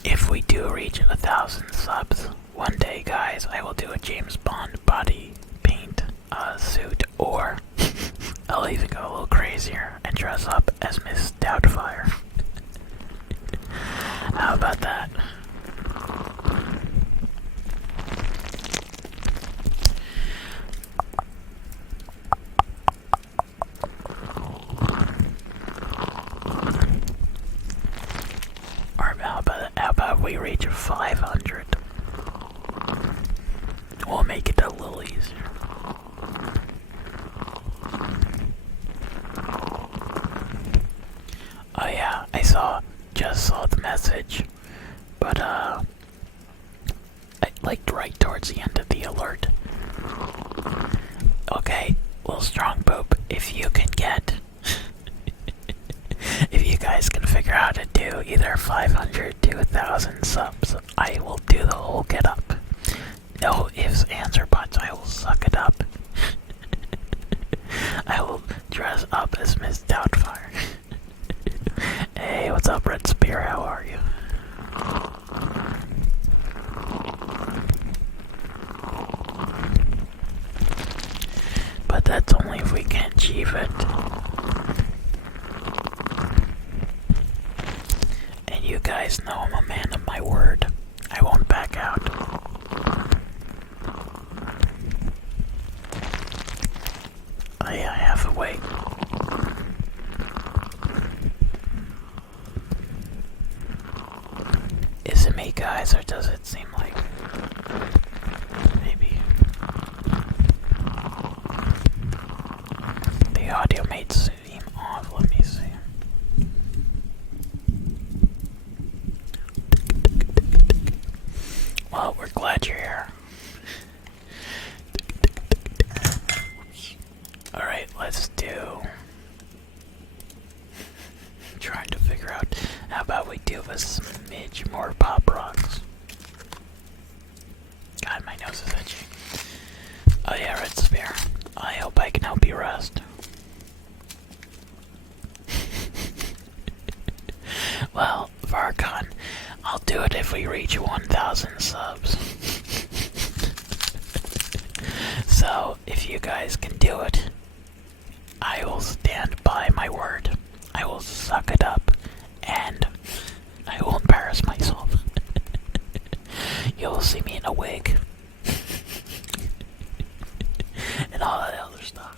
if we do reach 1,000 subs one day, guys, I will do a James Bond body paint suit, or I'll even go a little crazier and dress up as Miss Doubtfire. How about that? Or how about we reach 500? We'll make it a little easier. Oh yeah, just saw the message, but I like right towards the end of the alert. Okay, well, strong poop, if you can get, if you guys can figure out how to do either 500 to 1,000 subs, I will do the whole get up. No ifs, ands, or buts, I will suck it up. I will dress up as Miss Doubtfire. Hey, what's up, Red Spear? How are you? But that's only if we can achieve it. And you guys know I'm a man of my word. I won't back out. Oh yeah, half awake. Is it me, guys, or does it seem like maybe the audio may seem off? Let me see. Well, we're glad you're here. Alright, let's do. Trying to figure out, how about we do a smidge more pop rocks? God, my nose is itchy. Oh yeah, Red Spear. I hope I can help you rest. Well, Varcon, I'll do it if we reach 1,000 subs. So, if you guys can do it, I will stand by my word. I will suck it up, and I will embarrass myself. You'll see me in a wig. And all that other stuff.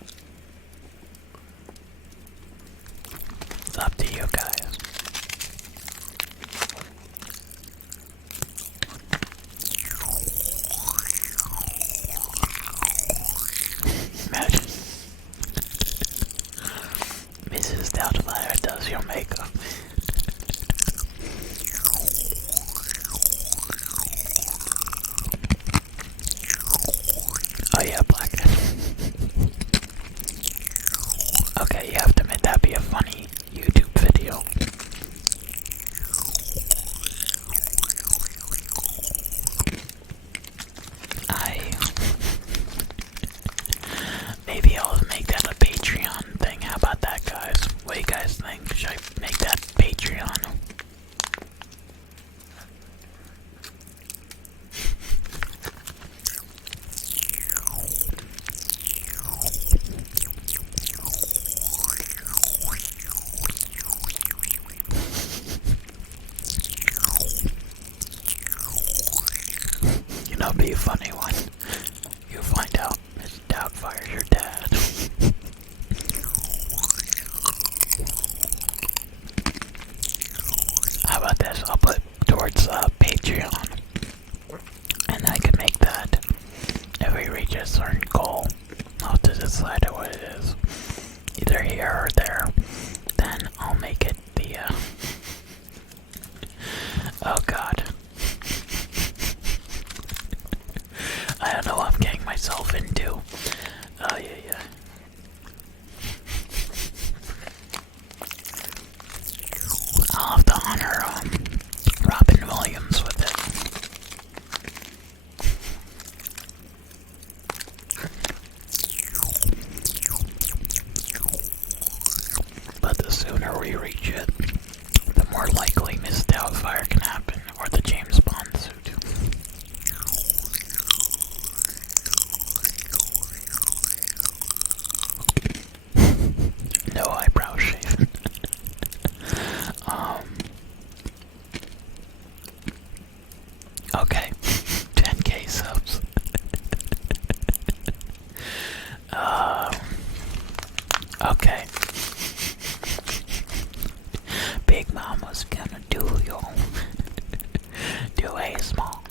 Maybe I'll make that a Patreon thing. How about that, guys? What do you guys think? Should I make that Patreon? You know, be a funny one. You find out Miss Doubtfire's your dad. How about this? I'll put towards Patreon, and I can make that if we reach a certain goal. I'll have to decide what it is, either here or there. Then I'll make it the. Oh God. I don't know what I'm getting myself into. Oh, yeah. I'll have to honor Robin Williams with it. But the sooner we reach it, the more likely Miss Doubtfire can happen, or the James Bond suit. No eyebrow shaving. Okay. 10K subs. Okay. Big Mama's gonna do a small.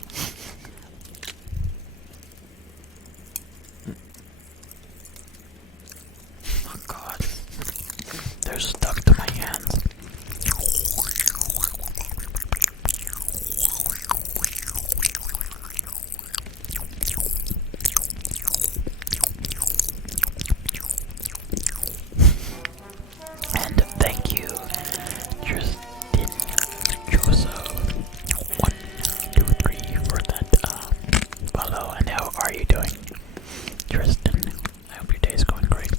Oh God. They're stuck to my hands. And thank you, Tristan Joseph 1, 2, 3 for that follow. And how are you doing, Tristan? I hope your day is going great.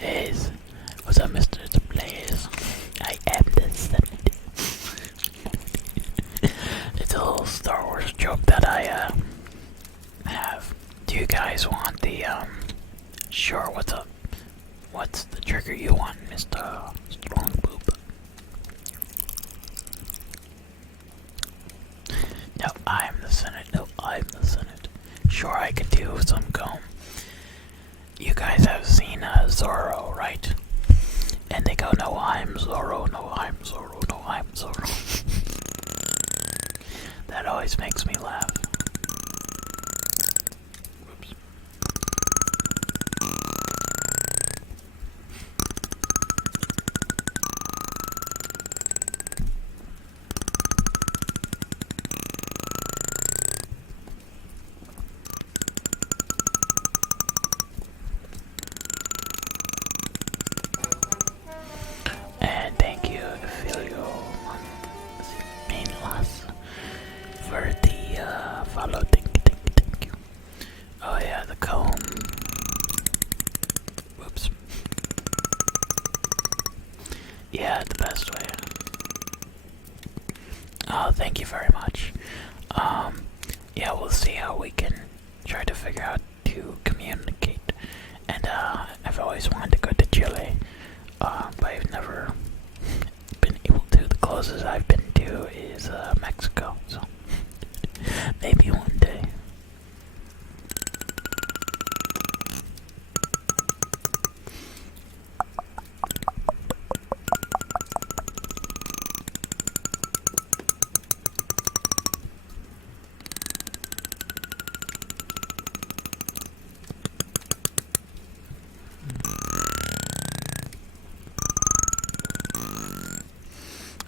Yes. What's up, Mr. Blaze? I am the Senate. It's a little Star Wars joke that I have. Do you guys want the sure, what's up? What's the trigger you want, Mr. Strong Boop? No, I'm the Senate. No, I'm the Senate. Sure, I could do some comb. You guys have seen Zorro, right? And they go, no, I'm Zorro, no, I'm Zorro, no, I'm Zorro. That always makes me laugh. Whoops. And thank you, Filio Mainlas, for the follow. Thank you. Oh yeah, the comb. Whoops. Yeah, the best way. Oh, thank you very much. Yeah, we'll see how we can try to figure out to communicate. And I've always wanted to go to Chile, but I've never been able to. The closest I've been to is Mexico, so maybe one day.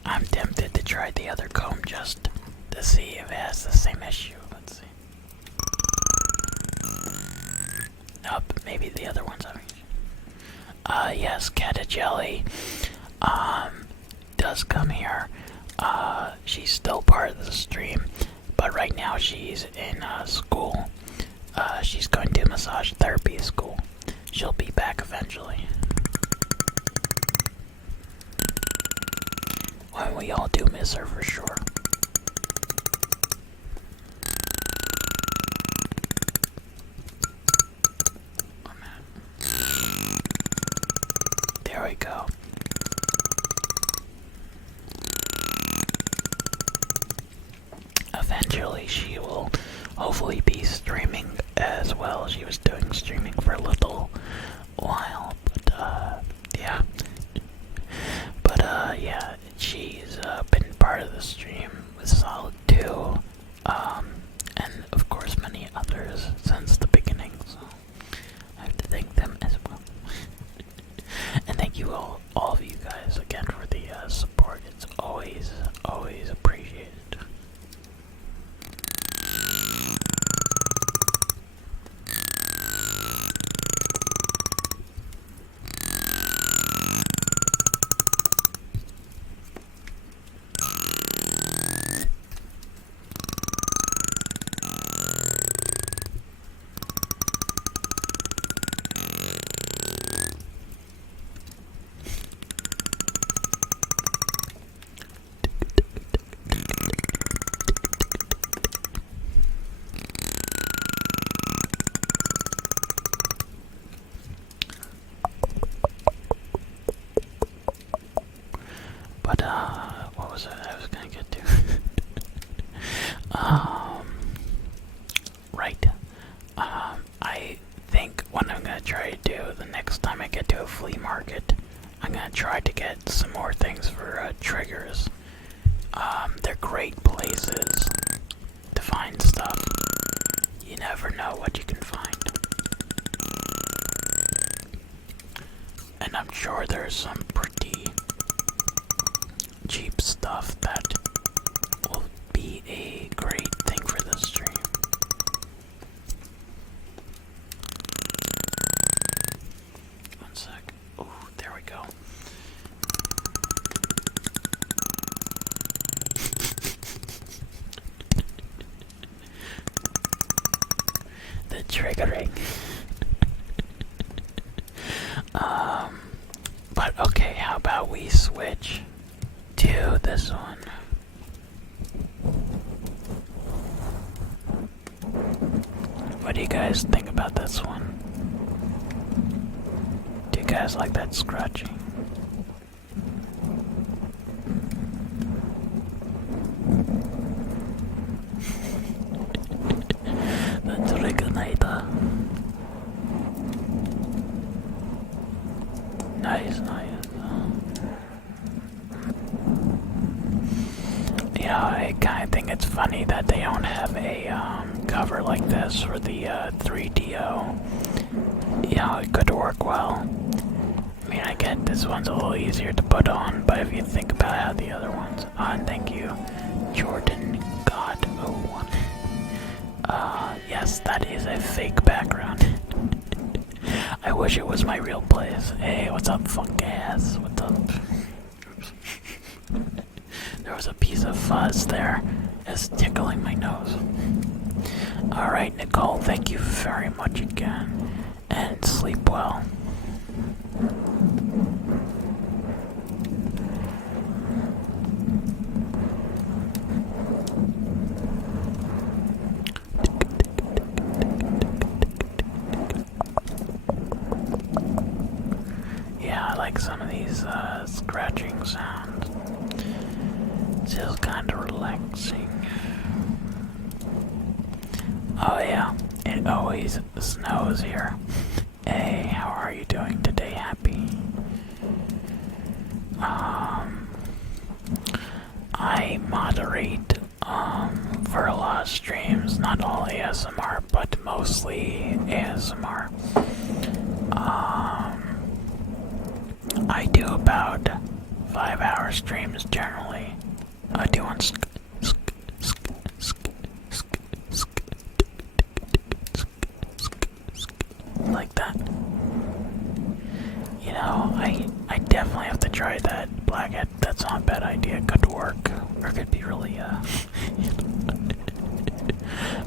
I'm tempted to try the other comb just to see if it has the same issue. Let's see. Nope, maybe the other one's having. Yes, Catajelly. does come here. She's still part of the stream, but right now she's in school. She's going to massage therapy school. She'll be back eventually. Well, we all do miss her for sure. Oh, man. There we go. Eventually she will hopefully be streaming as well. She was doing streaming for a little while, but yeah. But yeah, she's been part of the stream with Solid 2, and of course many others since the beginning, so I have to thank them as well. And thank you all of you guys again for the support. It's always appreciated. But what was it I was gonna get to? Right. I think what I'm gonna try to do the next time I get to a flea market, I'm gonna try to get some more things for triggers. They're great places to find stuff. You never know what you can find. And I'm sure there's some pretty cheap stuff that will be a great thing for this stream. One sec. Oh, there we go. The triggering. But okay, how about we switch to this one? What do you guys think about this one? Do you guys like that scratching? The Trigonator. Nice. You know, I kind of think it's funny that they don't have a cover like this for the 3DO. You know, it could work well. I mean, I get this one's a little easier to put on, but if you think about how the other ones... and thank you, Jordan God 01. Yes, that is a fake background. I wish it was my real place. Hey, what's up, funk ass? What's up? There was a piece of fuzz there. It's tickling my nose. Alright, Nicole, thank you very much again. And sleep well. Yeah, I like some of these scratching sounds. It feels kind of relaxing. Oh yeah, it always snows here. Hey, how are you doing today? Happy? I moderate for a lot of streams, not all ASMR, but mostly ASMR. I do about 5-hour streams generally. I do on like that. You know, I definitely have to try that blackhead. That's not a bad idea. Could work, or could be really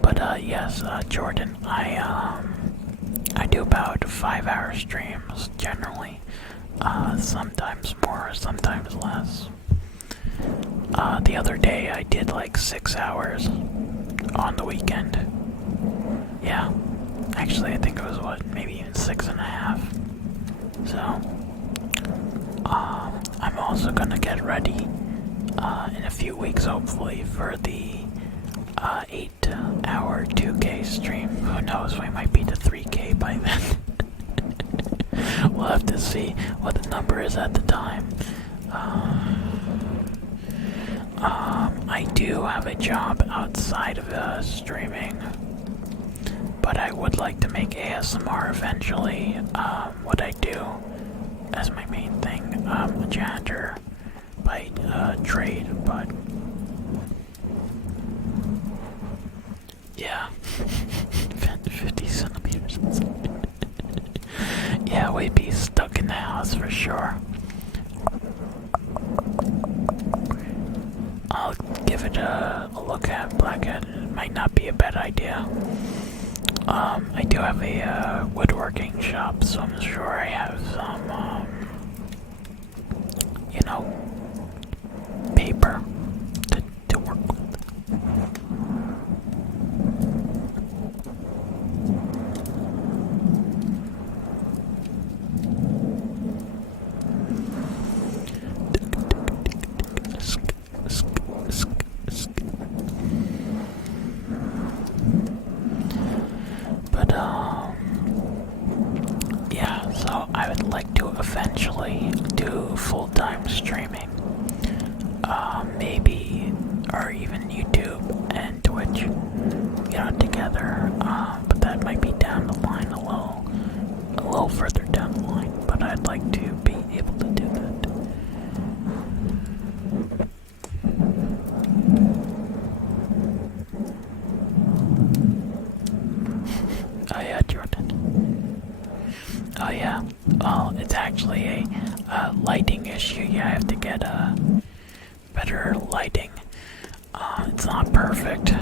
But yes, Jordan, I do about 5-hour streams generally. Sometimes more, sometimes less. The other day I did like 6 hours on the weekend. Yeah, actually I think it was maybe even 6.5. So, I'm also gonna get ready in a few weeks hopefully for the 8-hour 2K stream. Who knows, we might be to 3K by then. We'll have to see what the number is at the time. I do have a job outside of streaming, but I would like to make ASMR eventually. What I do as my main thing, a janitor by trade, but yeah, 50 centimeters. Yeah, we'd be stuck in the house for sure. I'll give it a look at Blackhead. It might not be a bad idea. I do have a woodworking shop, so I'm sure I have some, paper to work with. But yeah, so I would like to eventually do full-time streaming, maybe, or even YouTube and Twitch, together. But that might be down the line a little further down the line. But I'd like to be able to do that. Oh yeah, Jordan. Oh yeah. Well, it's actually a lighting issue. Yeah, I have to get better lighting. It's not perfect.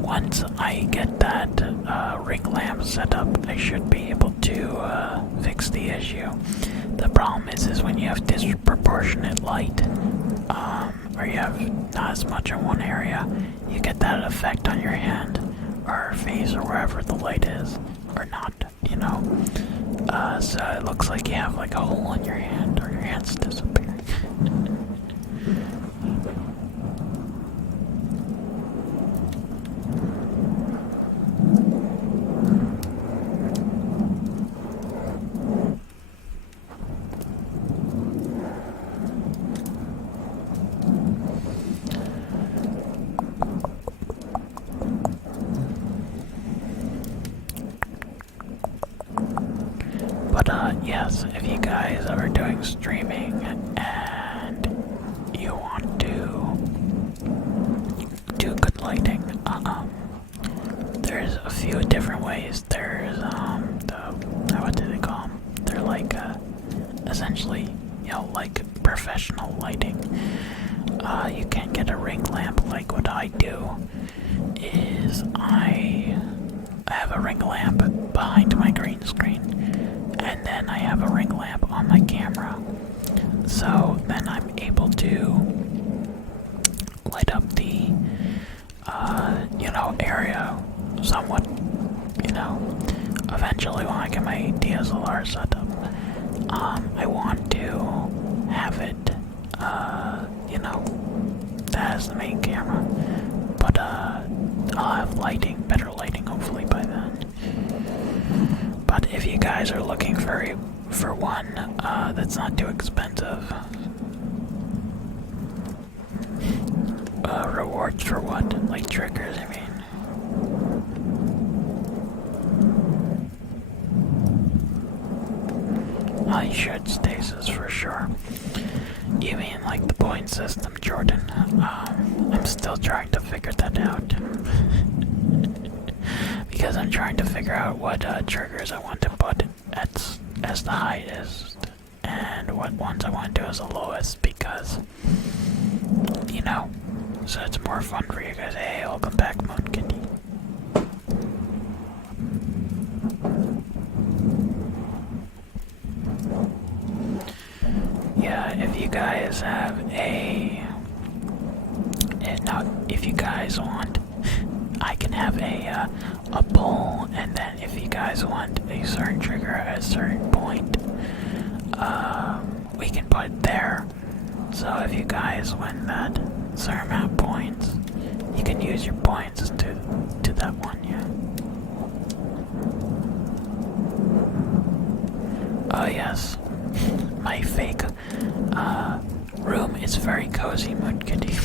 Once I get that ring lamp set up, I should be able to fix the issue. The problem is when you have disproportionate light, or you have not as much in one area, you get that effect on your hand or face or wherever the light is, or not, so it looks like you have like a hole in your hand, or your hand's disappearing. But yes, if you guys are doing streaming and you want to do good lighting, there's a few different ways. There's what do they call them? They're like essentially, like professional lighting. You can get a ring lamp. Like what I do is I have a ring lamp behind my green screen, and then I have a ring lamp on my camera. So then I'm able to light up the area somewhat. Eventually when I get my DSLR set up, I want to have it as the main camera, but I'll have lighting, better lighting hopefully by then. But if you guys are looking for one that's not too expensive, rewards for what? Like triggers, I mean. I should stasis for sure. You mean like the point system, Jordan? I'm still trying to figure that out. Because I'm trying to figure out what triggers I want to put at as the highest, and what ones I want to do as the lowest, because, you know, so it's more fun for you guys. Hey, welcome back, Moon Kitty. Yeah, if you guys have if you guys want, I can have a poll, and then if you guys want a certain trigger at a certain point, we can put it there. So if you guys win that certain amount of points, you can use your points to that one, yeah. Oh yes, my fake room is very cozy, Moon Kitty.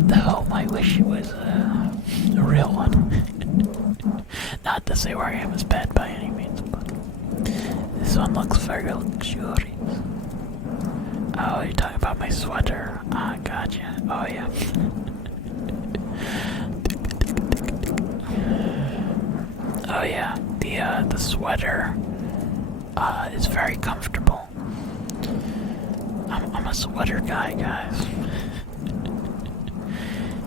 The home I wish was a real one. Not to say where I am is bad by any means, but this one looks very luxurious. Oh, you're talking about my sweater. Ah, gotcha. Oh yeah. Oh yeah, the sweater is very comfortable. I'm a sweater guy, guys.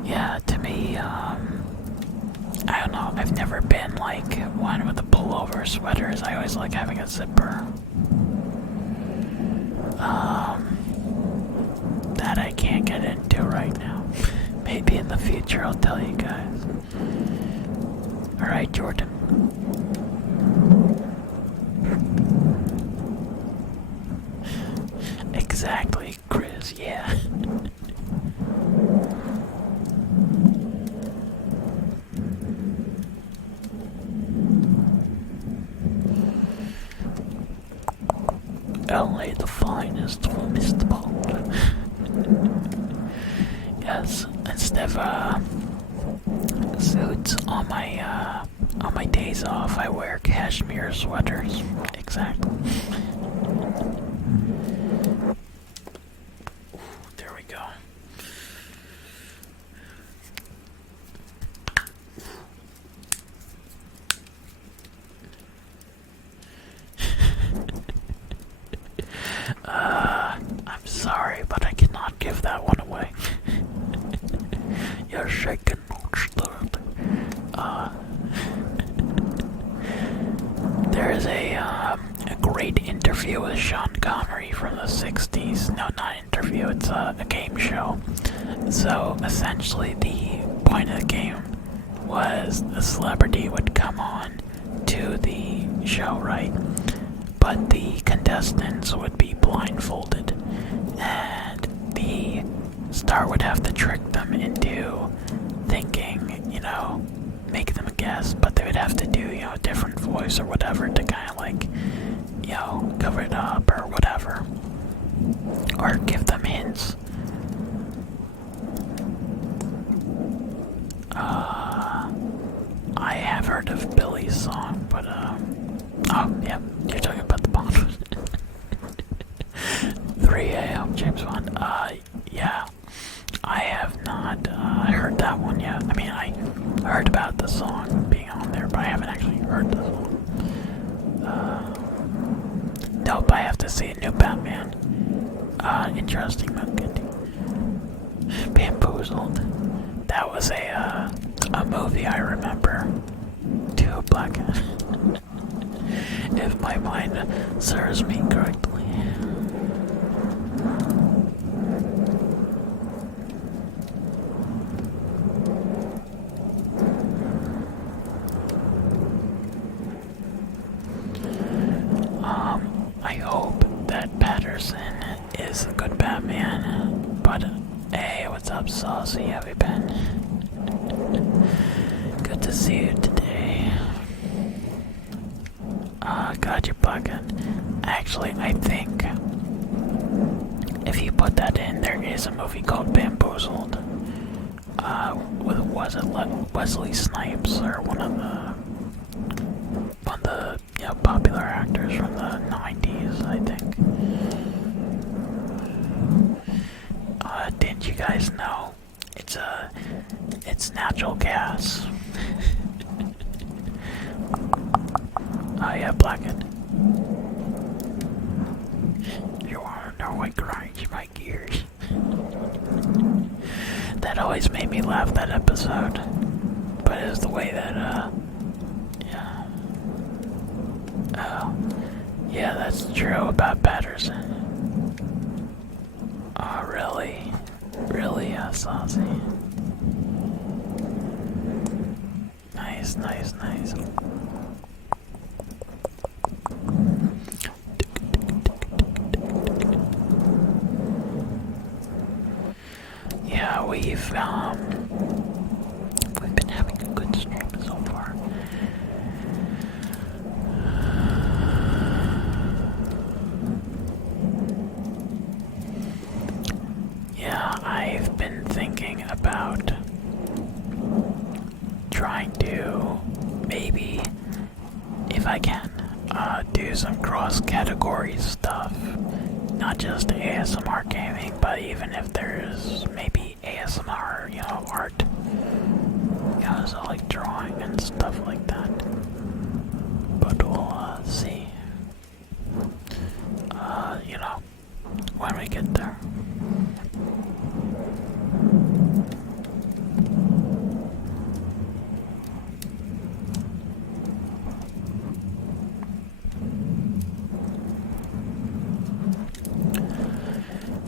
Yeah, to me, I don't know, I've never been like one with the pullover sweaters. I always like having a zipper. That I can't get into right now. Maybe in the future I'll tell you guys. Alright, Jordan. Exactly, Chris, yeah. LA the finest for Mr. Bond. Yes, instead of suits on my days off, I wear cashmere sweaters. Exactly. There we go. I'm sorry, but I cannot give that one away. You're shaking, monster. There is a great interview with Sean Connery from the 60s. No, not interview, it's a game show. So, essentially, the point of the game was a celebrity would come on to the show, right? But the contestants would be blindfolded, and the star would have to trick them into thinking, make them guess, but they would have to do, a different voice or whatever to kind of like, cover it up or whatever. Or give them hints. I have heard of Billy's song, but, oh, yeah, you're talking about the Bond. 3 a.m. James Bond. Yeah. I have not heard that one yet. I mean, I heard about the song being on there, but I haven't actually heard the song. Nope, I have to see a new Batman. Interesting movie. Bamboozled. That was a movie I remember. Too black. If my mind serves me correctly. I hope that Patterson is a good Batman, but hey, what's up, Saucy? How have you been? Good to see you today. Got your bucket. Actually, I think if you put that in, there is a movie called Bamboozled. With Wesley Snipes or one of the popular actors from the 90s, I think. Didn't you guys know? It's natural gas. Oh yeah, Blackhead. You wanna know what grinds my gears? That always made me laugh, that episode. But it's the way that, yeah. Oh. Yeah, that's true about Patterson. Oh, really? Really, Saucy? Nice, nice, nice. Yeah, we've been having a good stream so far. Yeah, I've been thinking about trying to maybe, if I can, do some cross-category stuff. Not just ASMR gaming, but even if there's maybe ASMR, art. So like drawing and stuff like that. But we'll see. When we get there.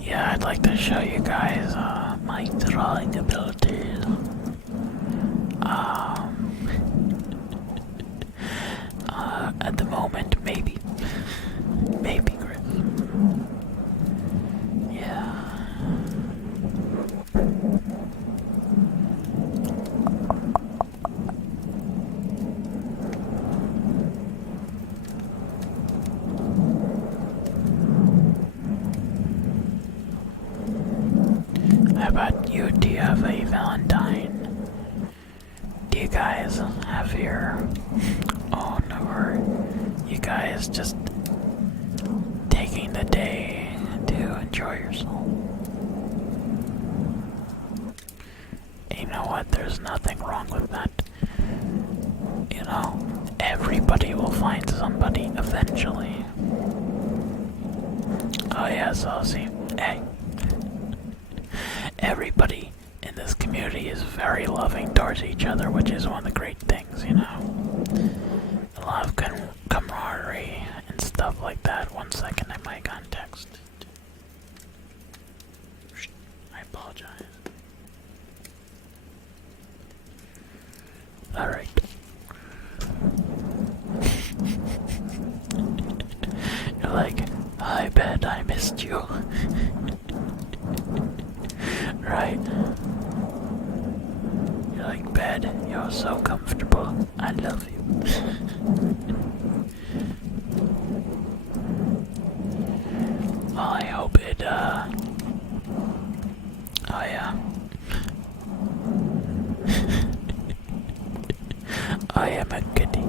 Yeah, I'd like to show you guys my drawing abilities. At the moment, maybe. Maybe, Chris. Yeah. How about you? Do you have a Valentine? Do you guys have your... Oh no, you guys just taking the day to enjoy yourself? You know what? There's nothing wrong with that. Everybody will find somebody eventually. Oh yeah, Saucy. Hey. Everybody in this community is very loving towards each other, which is one of the great things, A lot of camaraderie and stuff like that. 1 second, I might got text. I apologize. Alright. You're like, I bet I missed you. Right. You're like, bed, you're so comfortable. I love you. Well, I hope it, oh yeah. I am a goodie.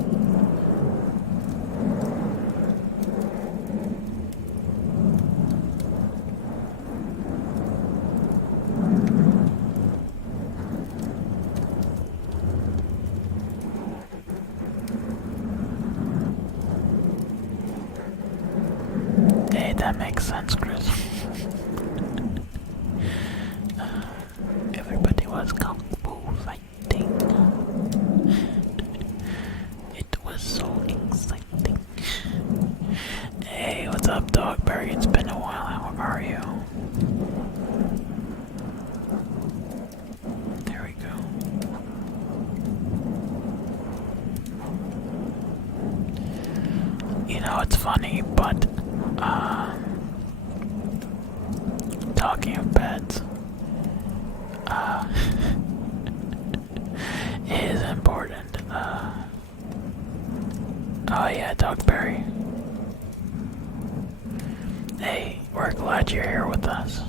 Hey, that makes sense, Chris. Everybody was kung fu fighting. It was so exciting. Hey, what's up, Dogberry? It's been a while. How are you? There we go. It's funny, but talking of pets is important. Oh yeah, Dogberry. Hey, we're glad you're here with us.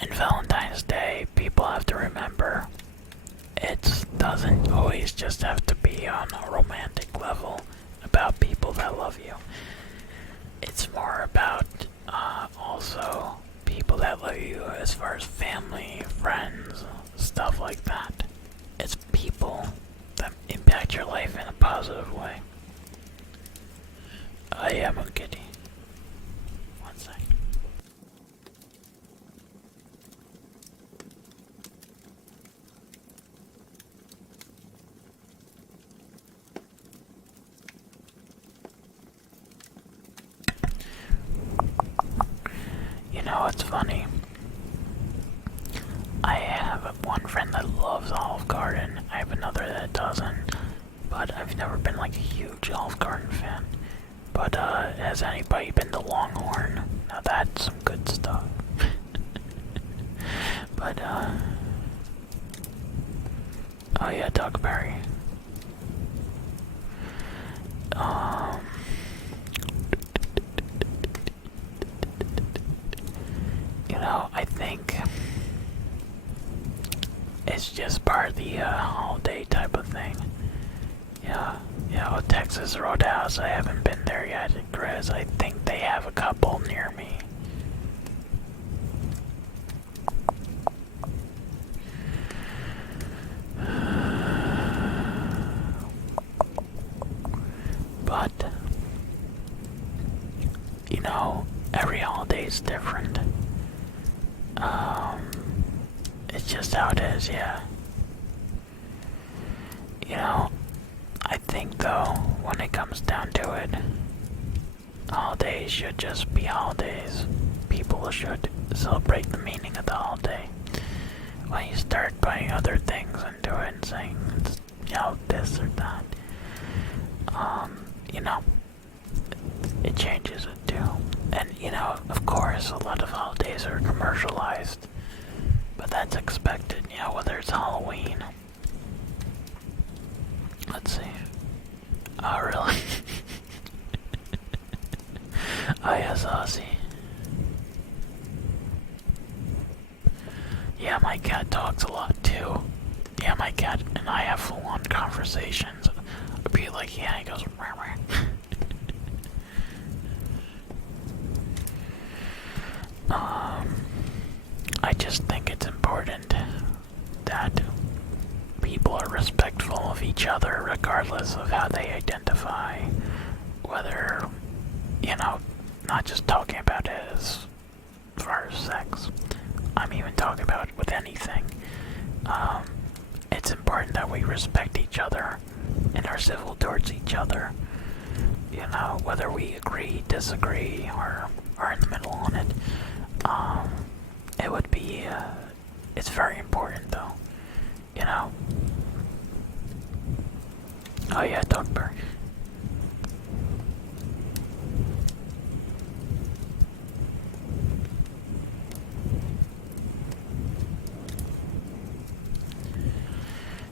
In Valentine's Day, people have to remember it doesn't always just have to be on a romantic level about people that love you. It's more about also people that love you as far as family, friends, stuff like that. It's people that impact your life I am a kitty. One sec. You know, it's funny. I have one friend that loves Olive Garden. I have another that doesn't. But I've never been like a huge Olive Garden fan. But has anybody been to Longhorn? Now that's some good stuff. But oh yeah, Duckberry. You know, I think it's just part of the holiday type of thing. Yeah, Texas Roadhouse. I haven't been there yet, Chris. I think they have a couple near me. But you know, every holiday is different. It's just how it is, yeah. You know, I think though, when it comes down to it, holidays should just be holidays. People should celebrate the meaning of the holiday. When you start putting other things into it and saying, it's, you know, this or that, you know, it changes it too. And, you know, of course, a lot of holidays are commercialized, but that's expected, you know, whether it's Halloween. Let's see. Oh, really? Oh, yes, Ozzy. Yeah, my cat talks a lot, too. Yeah, my cat and I have full-on conversations. I'd be like, yeah, he goes, rah, rah. I just think it's important that people are respectful of each other regardless of how they identify, whether, you know, not just talking about it as far as sex. I'm even talking about it with anything. It's important that we respect each other and are civil towards each other. You know, whether we agree, disagree, or are in the middle on it. It would be, it's very important though. You know? Oh yeah, Dogberg.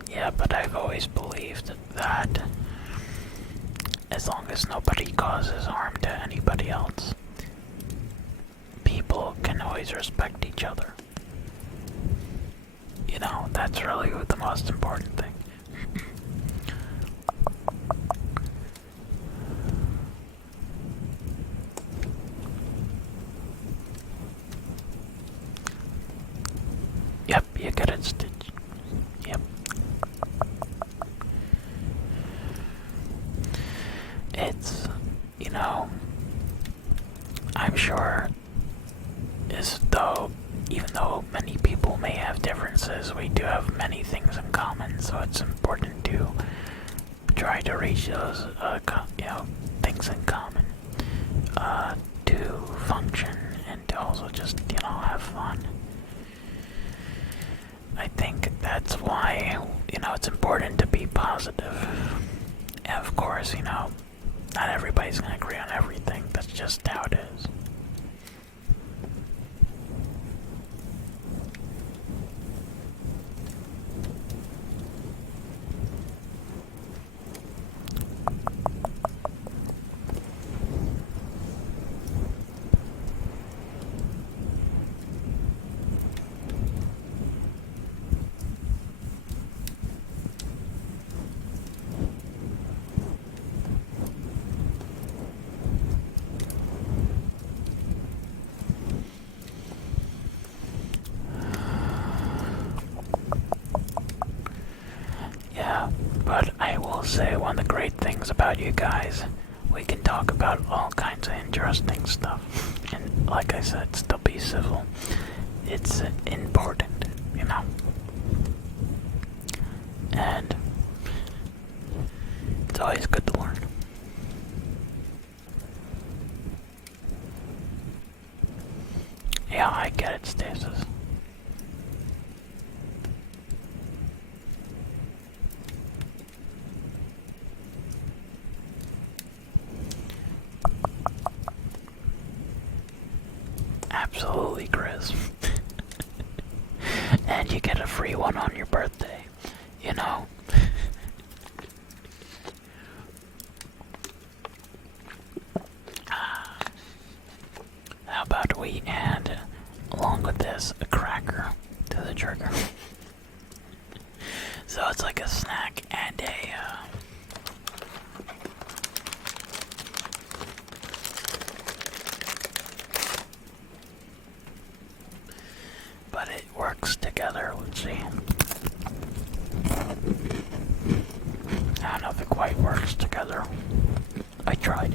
Yeah, but I've always believed that as long as nobody causes harm to anybody else, people can always respect each other. You know, that's really the most important thing. Yep, you get it, Stitch. Yep. It's, you know, I'm sure even though many people may have differences, we do have many things in common, so it's important to try to reach those, you know, things in common, to function and to also just, you know, have fun. I think that's why, you know, it's important to be positive. And of course, you know, not everybody's gonna agree on everything. That's just how it is. But I will say one of the great things about you guys, we can talk about all kinds of interesting stuff. And like I said, still be civil. It's important, you know? And it's always good to learn. Yeah, I get it, Stasis. Absolutely, Chris. And you get a free one on your birthday, you know? How about we add, along with this, a cracker to the trigger? So it's like a snack and a, but it works together, let's see. I don't know if it quite works together. I tried.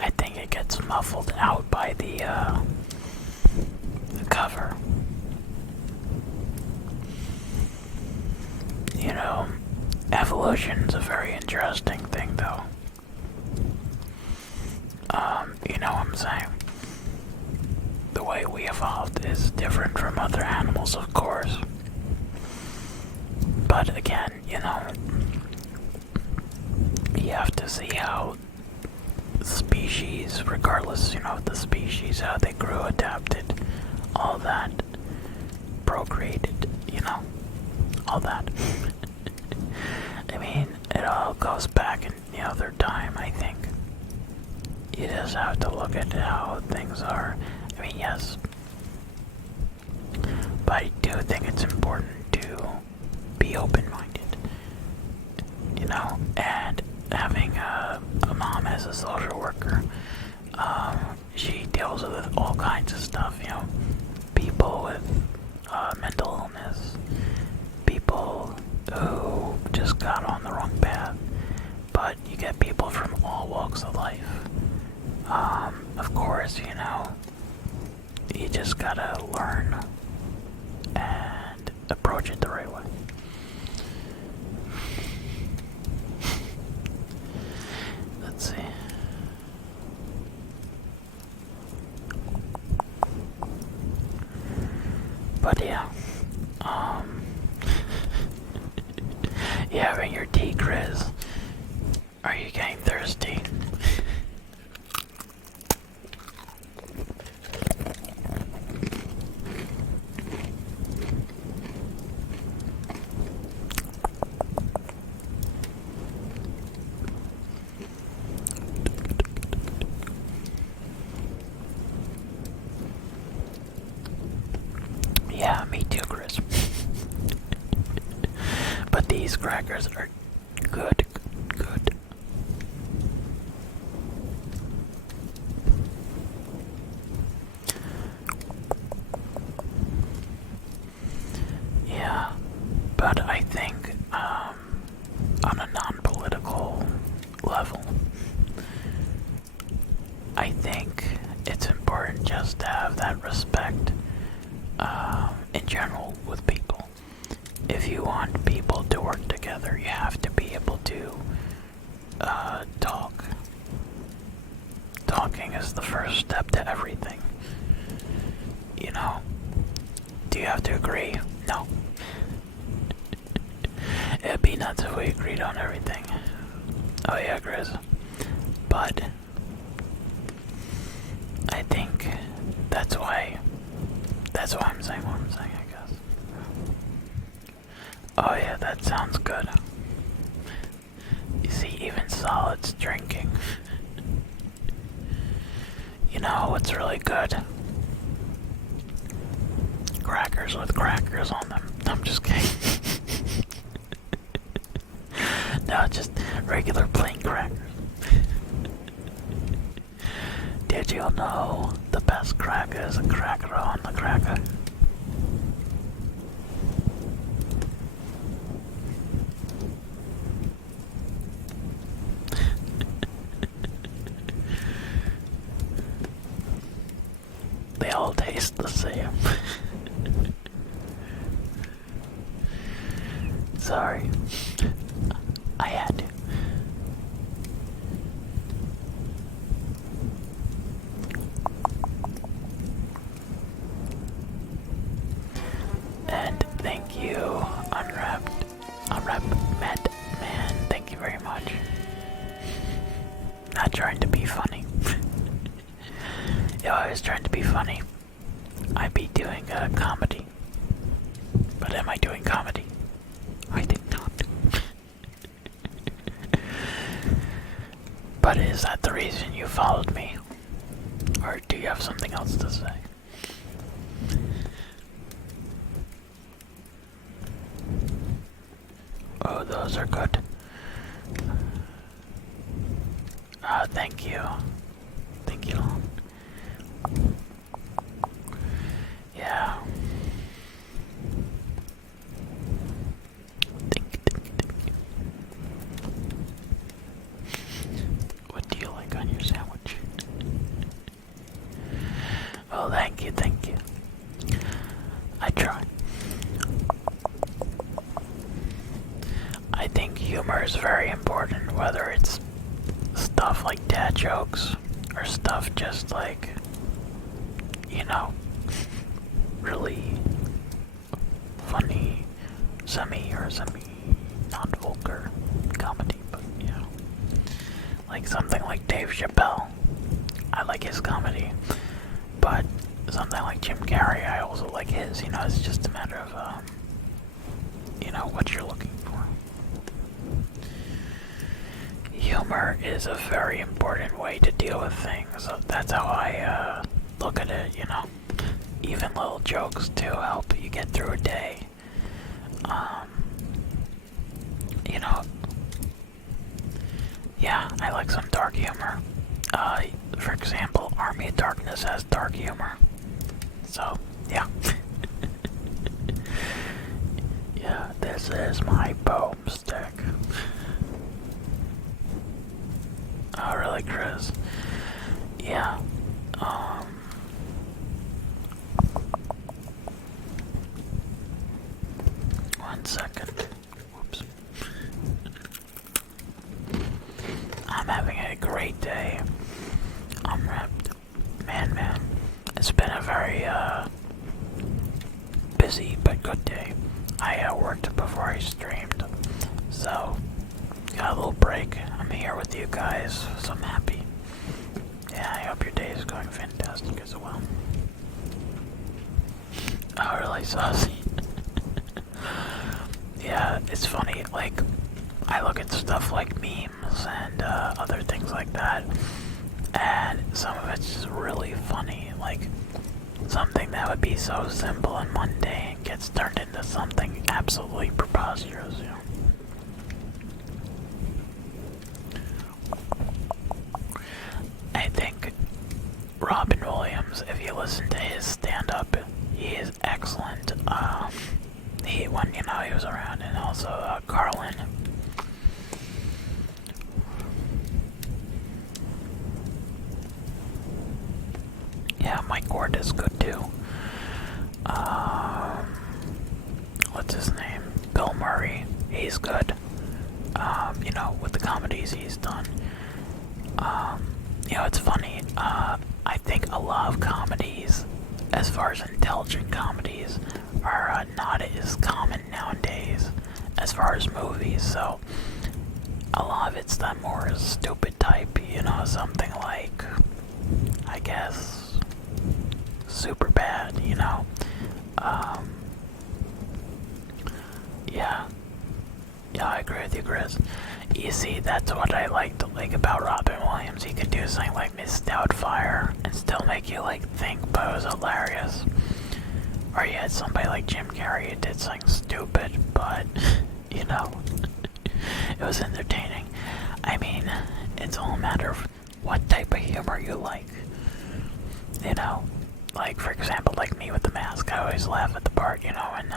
I think it gets muffled out by the cover. You know, evolution's a very interesting thing, though. You know what I'm saying? The way we evolved is different from other animals, of course. But again, you know, you have to see how species, regardless, you know, of the species, how they grew, adapted, all that, procreated, you know, all that. I mean, it all goes back in, you know, their time, I think. You just have to look at how things are. I mean, yes, but I do think it's important to be open-minded, you know, and having a mom as a social worker, she deals with all kinds of stuff, you know, people with mental illness, people who just got on the wrong path, but you get people from all walks of life. Of course, you know, you just gotta learn and approach it the right way. Let's see. But yeah, you having your tea, Chris? Are you getting thirsty? Yeah, me too, Chris. But these crackers are good, good. Yeah, but I think on a non-political level, I think it's important just to have that respect in general with people. If you want people to work together, you have to be able to talk. Talking is the first step to everything. You know? Do you have to agree? No. It'd be nuts if we agreed on everything. Oh yeah, Chris. But I think that's why I'm saying what I'm saying, I guess. Oh yeah, that sounds good. You see, even solids drinking. You know what's really good? Crackers with crackers on them. I'm just kidding. No, just regular plain crackers. Did you know the best cracker is a cracker on the cracker? to see him. Sorry. I had to. And thank you, Unwrapped Met Man. Thank you very much. Not trying to be funny. If I was trying to be funny, I'd be doing a comedy. But am I doing comedy? I think not. But is that the reason you followed me? Or do you have something else to say? Oh, those are good. Thank you. Thank you. Yeah. Thank you. What do you like on your sandwich? Oh, thank you, thank you. I try. I think humor is very important, whether it's stuff like dad jokes or stuff just like, you know, really funny, semi non-vulgar comedy, but you know, like something like Dave Chappelle. I like his comedy, but something like Jim Carrey, I also like his. You know, it's just a matter of, you know, what you're looking for. Humor is a very important way to deal with things. That's how I look at it, you know. Even little jokes to help you get through a day. You know, yeah, I like some dark humor. For example, Army of Darkness has dark humor. So, yeah. Yeah, this is my boomstick. Oh, really, Chris? Yeah. 1 second. Whoops. I'm having a great day. Unwrapped. Man. It's been a very, busy but good day. I worked before I streamed, so got a little break. I'm here with you guys, so I'm happy. Yeah, I hope your day is going fantastic as well. Oh, really, saucy? Yeah, it's funny, like, I look at stuff like memes and other things like that, and some of it's just really funny, like, something that would be so simple and mundane gets turned into something absolutely preposterous, you know. I think Robin Williams, if you listen to his stand-up, he is excellent. When, you know, he was around, and also Carlin. Yeah, Mike Ward is good too. What's his name? Bill Murray. He's good. You know, with the comedies he's done. You know, it's funny. I think a lot of comedies, as far as intelligent comedies, are not as common nowadays as far as movies. So a lot of it's that more stupid type. You know, something like, I guess, super bad, you know. Yeah, I agree with you, Chris. You see, that's what I like about Robin Williams. He could do something like Miss Doubtfire and still make you think, but it was hilarious. Or you had somebody like Jim Carrey who did something stupid, but you know, it was entertaining. I mean, it's all a matter of what type of humor you like. You know, like, for example, like me with the mask, I always laugh at the part, you know, and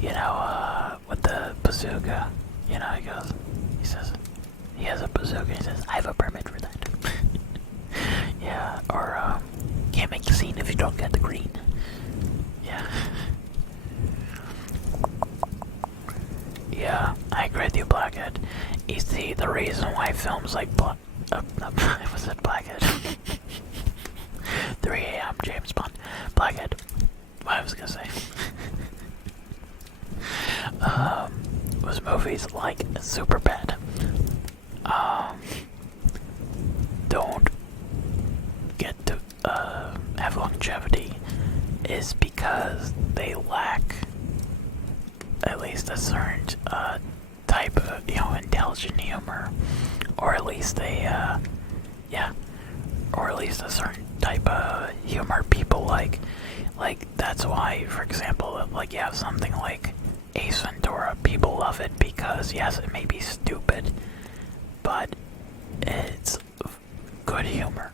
you know, with the bazooka, you know, he says, he has a bazooka, he says, I have a permit for that. Yeah, or, him green if you don't get the green. Yeah. Yeah, I agree with you, Blackhead. You see, the reason why films like I was at Blackhead. 3 a.m. James Bond. Blackhead. What I was gonna say. Was movies like Superbad. Don't get to have longevity is because they lack at least a certain type of, intelligent humor, or at least or at least a certain type of humor people like. Like, that's why, for example, like, you have something like Ace Ventura. People love it because, yes, it may be stupid, but it's good humor.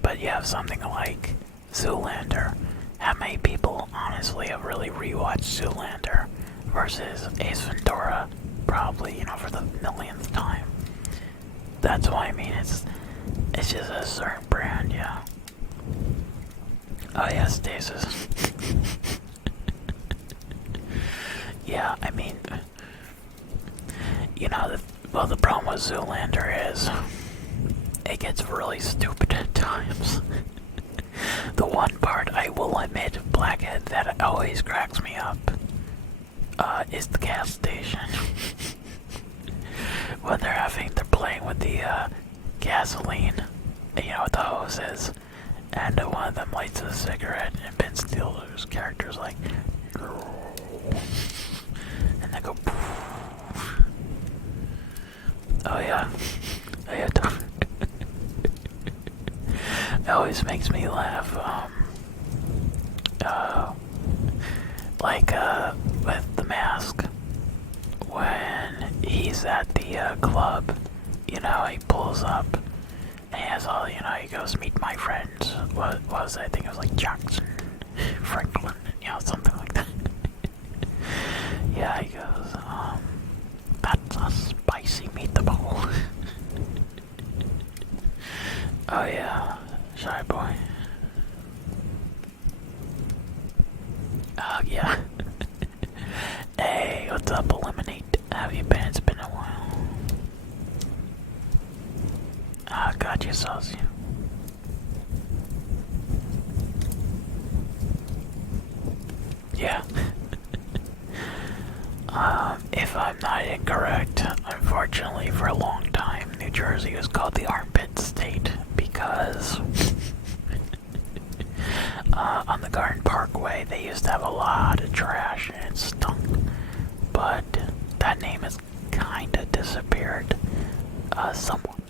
But you have something like Zoolander. How many people, honestly, have really rewatched Zoolander versus Ace Ventura? Probably, for the millionth time. That's why, I mean, it's just a certain brand, yeah. Oh yeah, Stasis. Yeah, I mean, the problem with Zoolander is it gets really stupid at times. The one part, I will admit, Blackhead, that always cracks me up is the gas station. When they're playing with the gasoline, with the hoses, and one of them lights a cigarette, and Ben Stiller's character's like, and they go, oh yeah, it always makes me laugh, with The Mask, when he's at the club, he pulls up, and he has all, he goes, meet my friends. What was it? I think it was like Jackson, Franklin, something like that. Yeah, he goes, that's a spicy meatball. Oh yeah, Shy Boy. Oh yeah. Hey, what's up, Eliminate? How have you been? It's been a while. Ah, got you, Saucy. Yeah. If I'm not incorrect, unfortunately, for a long time, New Jersey was called the Armpit State because on the Garden Parkway they used to have a lot of trash and it stunk. But that name has kinda disappeared somewhat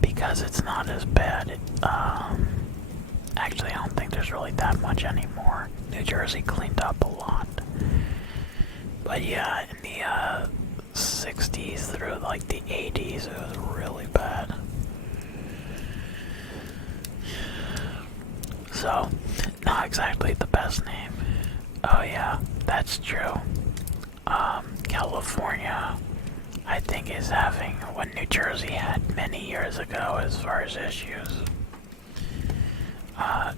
because it's not as bad. Actually, I don't think there's really that much anymore. New Jersey cleaned up a lot. But yeah, in the 60s through like the 80s, it was really bad. So, not exactly the best name. Oh yeah, that's true. California, I think, is having what New Jersey had many years ago as far as issues.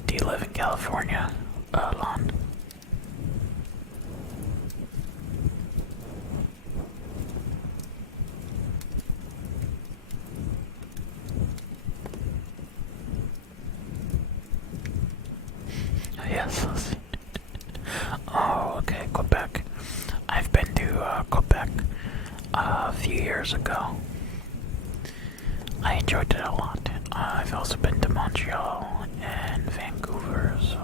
Do you live in California, Lon? Yes. Oh, okay, Quebec. I've been to Quebec a few years ago. I enjoyed it a lot. I've also been to Montreal and Vancouver, so.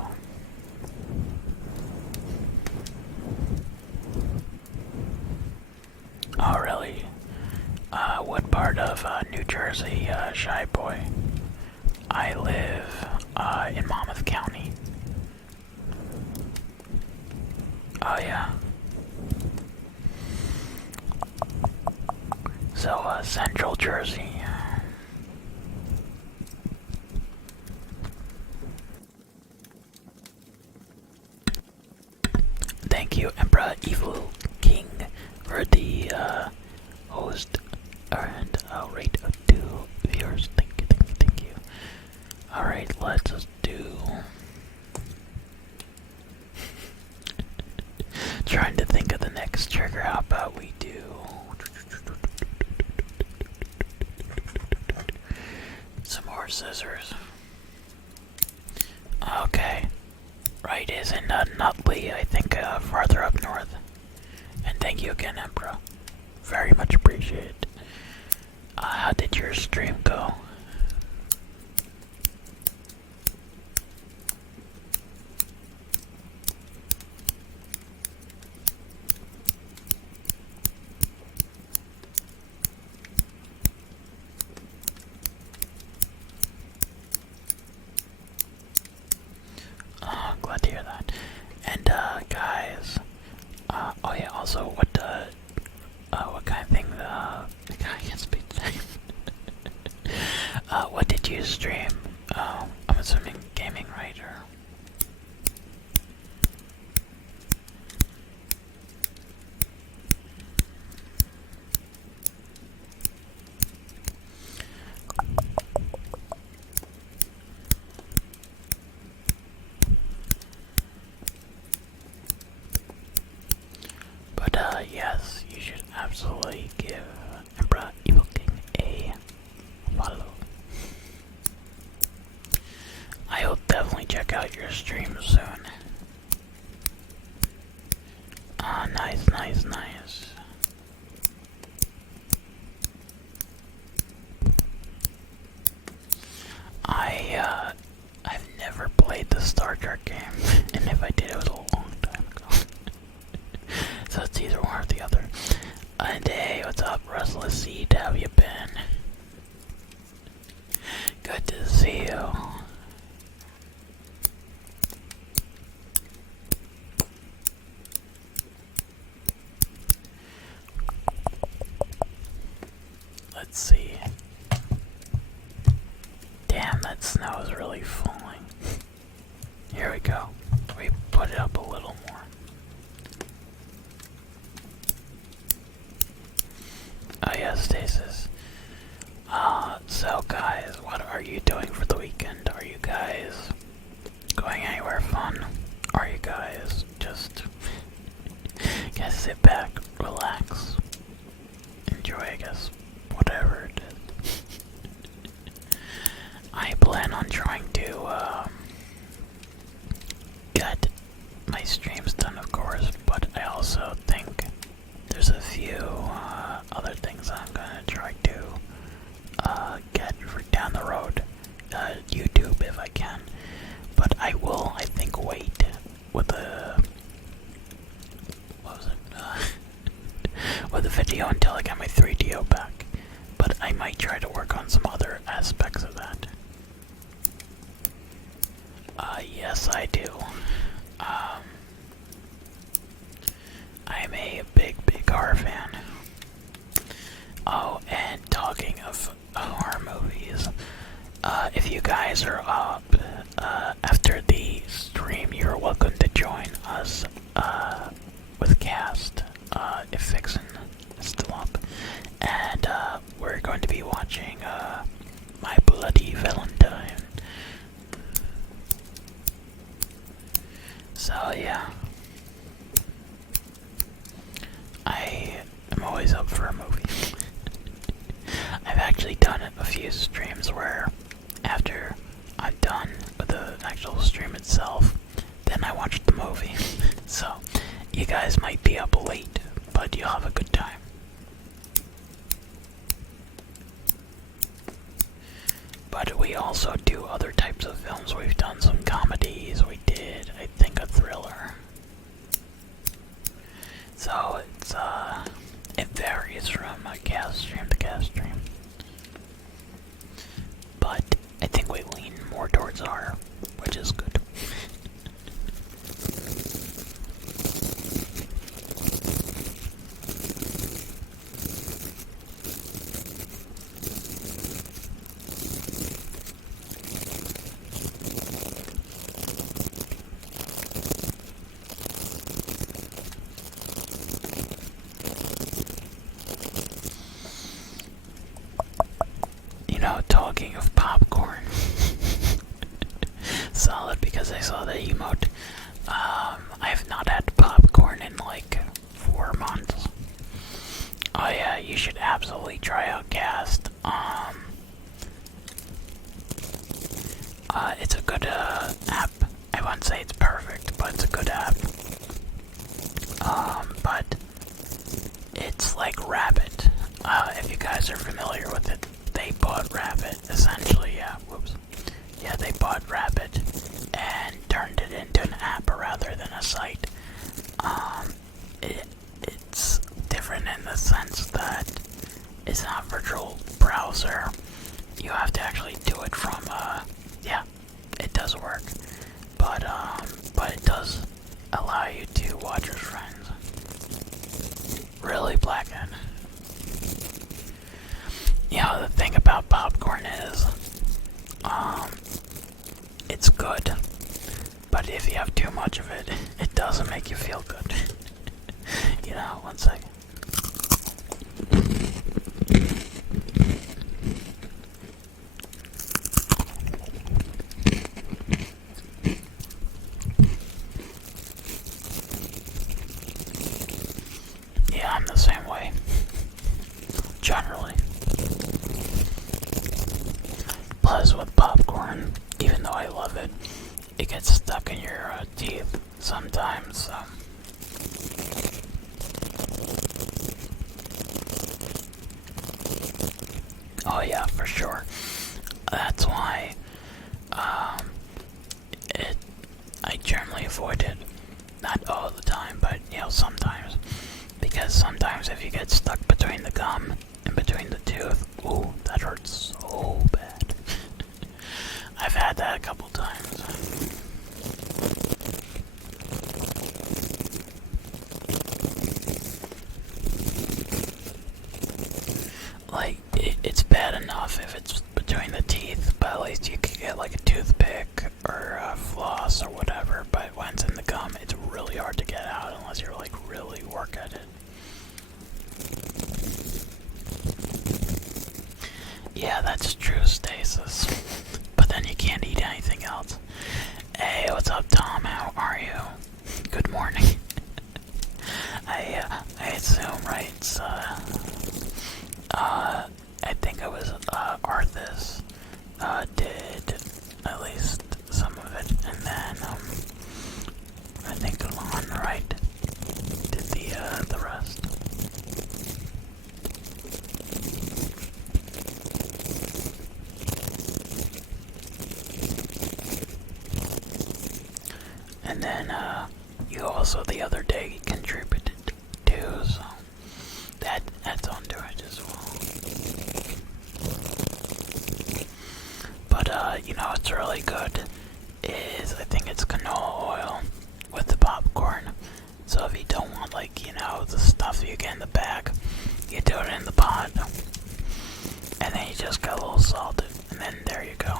Oh, really? What part of New Jersey, Shy Boy? I live in Monmouth County. Oh, yeah. So, Central Jersey. Thank you, Emperor Evil King, for the host and rate of 2 viewers. Thank you. Alright, let's just do more scissors. Okay. Right is in Nutley, I think farther up north. And thank you again, Emperor. Very much appreciated. How did your stream go? Oh, glad to hear that. And guys, oh yeah, also what kind of thing I can't speak today. What did you stream? I'm assuming gaming, right? Or but yes, you should absolutely give Emperor Evil King a follow. I will definitely check out your stream soon. Ah, nice, nice, nice. I've never played the Star Trek game, and if I did, it was a long time ago. So it's either one or the other. And hey, what's up, Restless Seed? How have you been? Good to see you. Let's see. Damn, that snow is really falling. Here we go. We put it up a little more. Oh yeah, Stasis. So guys, what are you doing for the weekend? Are you guys going anywhere fun? Are you guys just gonna sit back, relax, enjoy, I guess, whatever it is? I plan on trying to get my streams done, of course, but I also think there's a few other things I'm gonna try to get for down the road. YouTube if I can, but I will, I think, wait with the with the video until I get my 3DO back. But I might try to work on some other aspects of that. Yes, I do. I'm a big horror fan. Oh, and talking of horror movies, if you guys are up after the stream, you're welcome to join us with Cast, if Fixin is still up. And we're going to be watching My Bloody Valentine. So yeah, I am always up for a movie. I've actually done a few streams where after I'm done with the actual stream itself, then I watch the movie. So you guys might be up late, but you'll have a good time. But we also do other types of films. We've done some comedies. We did, I think, a thriller. So it's it varies from cast stream to cast stream. But I think we lean more towards horror, which is good. Talking of popcorn, solid, because I saw the emote. I have not had popcorn in like 4 months. Oh yeah, you should absolutely try out Cast. It's a good app. I wouldn't say it's perfect, but it's a good app. But it's like Rabbit. If you guys are familiar with it, they bought Rabbit, essentially, yeah, whoops. Yeah, they bought Rabbit and turned it into an app rather than a site. It's different in the sense that it's not virtual browser. You have to actually do it from, yeah, it does work. But it does allow you to watch your friends. Really, Blackhead? You know, the thing about popcorn is, it's good. But if you have too much of it, it doesn't make you feel good. You know, one second. Yeah, I'm the same way. Generally. Plus, with popcorn, even though I love it, it gets stuck in your teeth sometimes, so. Oh yeah, for sure. That's why, I generally avoid it. Not all the time, but, you know, sometimes. Because sometimes if you get stuck between the gum and between the tooth, ooh, that hurts so bad. I've had that a couple times. Like, it's bad enough if it's between the teeth, but at least you could get like a toothpick or a floss or whatever, but when it's in the gum, it's really hard to get out unless you're like really work at it. Yeah, that's true, stasis. But then you can't eat anything else. Hey, what's up, Tom? How are you? Good morning. I assume, right? It's, I think it was, Arthas, did at least some of it, and then, I think Lon, right, did the rest. And then, you also the other day contributed too, so that's onto it as well. But, you know what's really good is, I think it's canola oil with the popcorn. So if you don't want, like, you know, the stuff you get in the bag, you do it in the pot. And then you just got a little salted, and then there you go.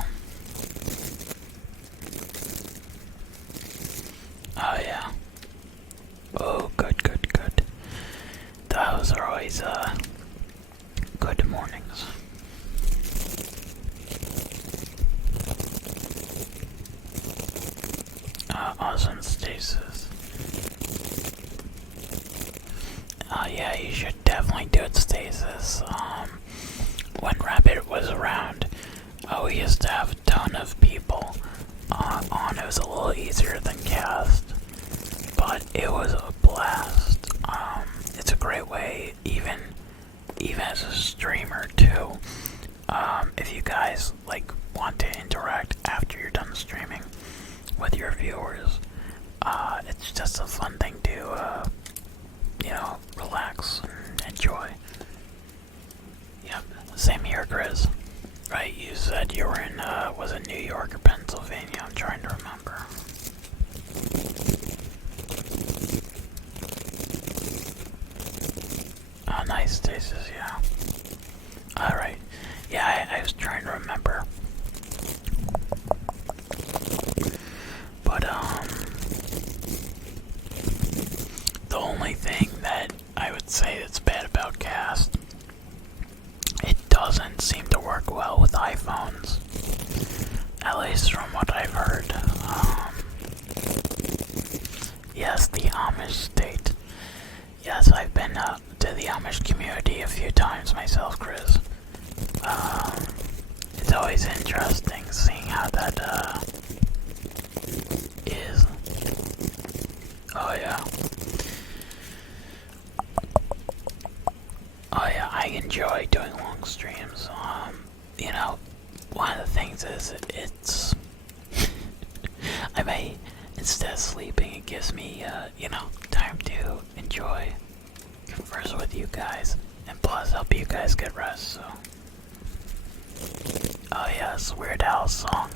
Oh yeah. Oh, good, good, good. Those are always, good mornings. Awesome stasis. Yeah, you should definitely do it, stasis. When Rabbit was around, we used to have a ton of people on. It was a little easier than Cast, but it was a blast. It's a great way, even as a streamer too. If you guys like want to interact after you're done streaming with your viewers, it's just a fun thing to, you know, relax and enjoy. Yep, same here, Grizz. Right, you said you were in, was it New York or Pennsylvania? I'm trying to remember. Oh, nice, Stasis, yeah. Alright. Yeah, I was trying to remember. But, the only thing that I would say that's bad about Cast, it doesn't seem to work well with iPhones. At least from what I've heard. Yes, the Amish state. Yes, I've been to the Amish community a few times myself, Chris. it's always interesting seeing how that is. Oh yeah. Oh yeah, I enjoy doing long streams. You know, one of the things is it's I may, instead of sleeping, it gives me you know, time to enjoy, converse with you guys, and plus help you guys get rest. So, oh yes, Weird Al song.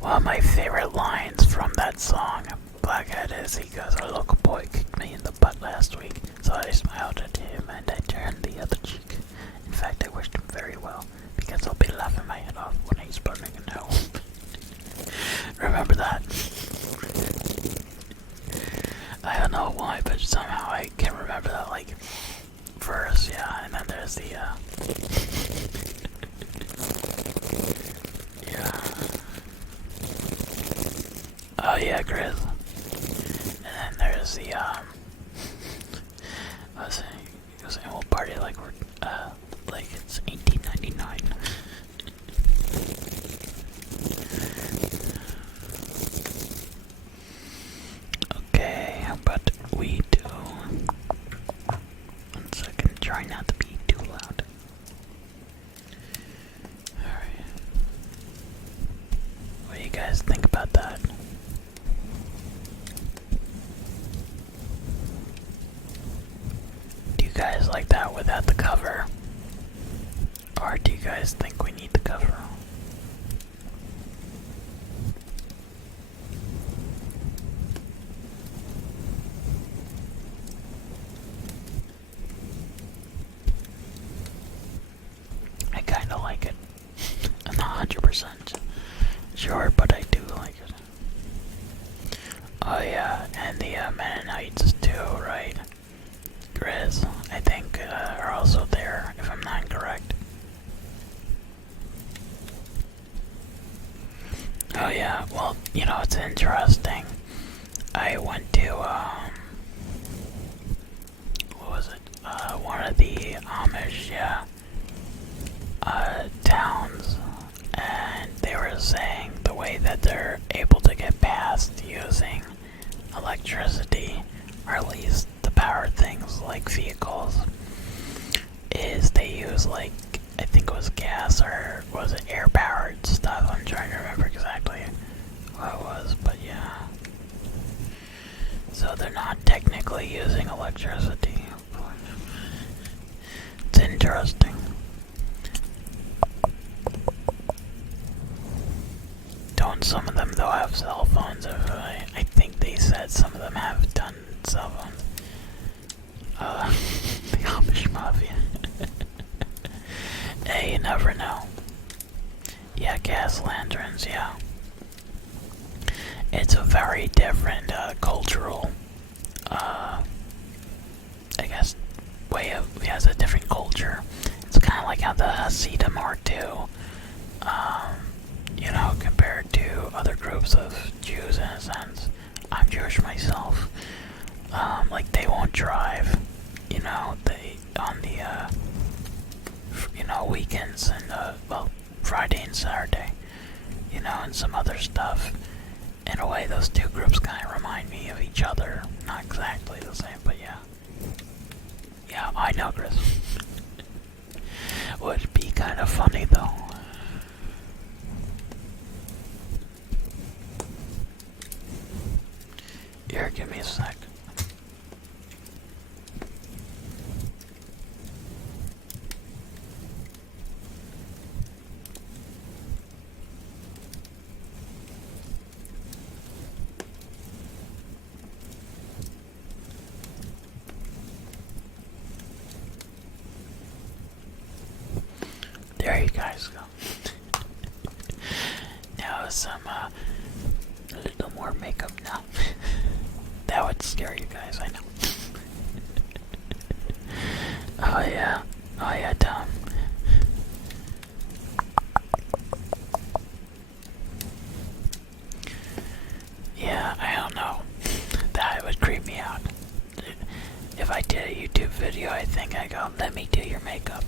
One of my favorite lines from that song, Blackhead, is he goes, "Our local boy kicked me in the butt last week, so I smiled at him and I turned the other cheek. In fact, I wished him very well, because I'll be laughing my head off when he's burning in hell." Remember that? I don't know why, but somehow I can remember that, like, verse, yeah, and then there's the, yeah. Oh yeah, Grizz. And then there's the, I was saying we'll party like we're, like it's 1899. Okay, but we do. 1 second, try not to be too loud. Alright. What do you guys think about that? Do you guys like that without the cover? Or do you guys think we need the cover? I kinda like it. I'm not 100% sure, but I do like it. Oh yeah, and the Mennonites too, right? Grizz, I think, are also there, if I'm not incorrect. Oh yeah, well, you know, it's interesting. I went to, what was it? One of the Amish, yeah, towns, and they were saying the way that they're able to get past using electricity, or at least to power things like vehicles, is they use, like, I think it was gas, or was it air powered stuff? I'm trying to remember exactly what it was, but yeah. So they're not technically using electricity. It's interesting. Don't some of them though have cell phones? I think they said some of them have done cell phones. The Amish Mafia. Hey, you never know. Yeah, gas lanterns, yeah. It's a very different cultural, I guess, way of, it has a different culture. It's kind of like how the Hasidim are too, you know, compared to other groups of Jews in a sense. I'm Jewish myself. Like, they won't drive, you know, they, on the, you know, weekends and, well, Friday and Saturday, you know, and some other stuff. In a way, those two groups kind of remind me of each other. Not exactly the same, but yeah. Yeah, I know, Chris. Would be kind of funny, though. Here, give me a sec. There you guys go. Now some, a little more makeup now. That would scare you guys, I know. Oh yeah. Oh yeah, Tom. Yeah, I don't know. That would creep me out. If I did a YouTube video, I think I go, let me do your makeup.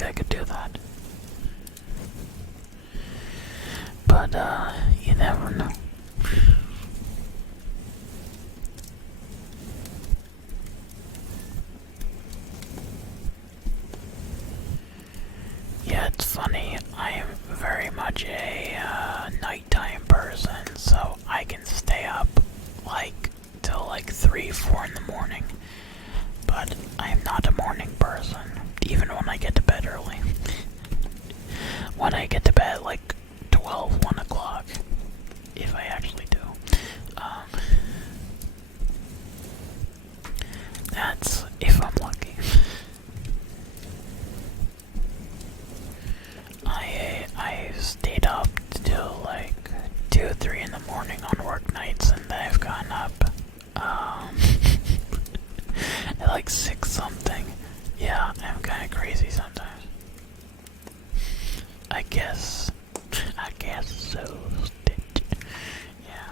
think I could do that. But, you never know. Yeah, it's funny. I am very much a nighttime person, so I can stay up like till like 3, 4 in the morning. But I am not a morning person, even when I get to bed early. When I get to bed at like 12, 1 o'clock, if I actually do. That's if I'm lucky. I stayed up till like 2, 3 in the morning on work nights, and then I've gotten up at like 6 something. Yeah, I'm kind of crazy sometimes. I guess so. Stitch. Yeah.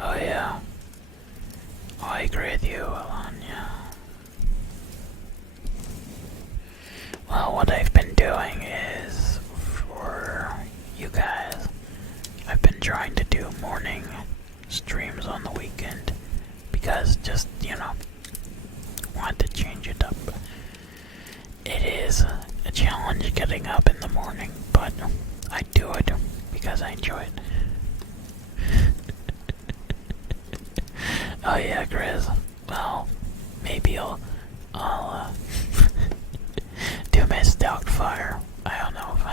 Oh yeah. Oh, I agree with you, Alanya. Well, what I've been doing is, for you guys, I've been trying to do morning streams on the weekend, because just, want to change it up. It is a challenge getting up in the morning, but I do it because I enjoy it. Oh yeah, Grizz. Well, maybe I'll do Mist Doubtfire. I don't know if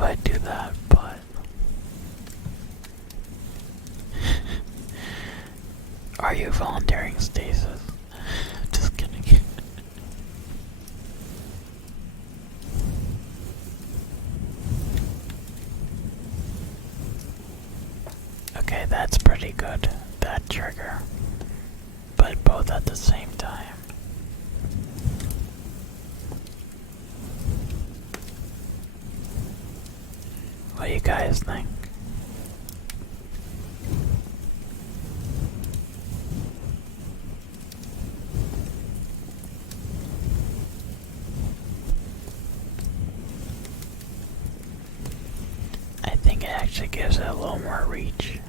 I do that, but are you volunteering stasis? Just kidding. Okay, that's pretty good. That trigger. But both at the same time. What do you guys think? I think it actually gives it a little more reach,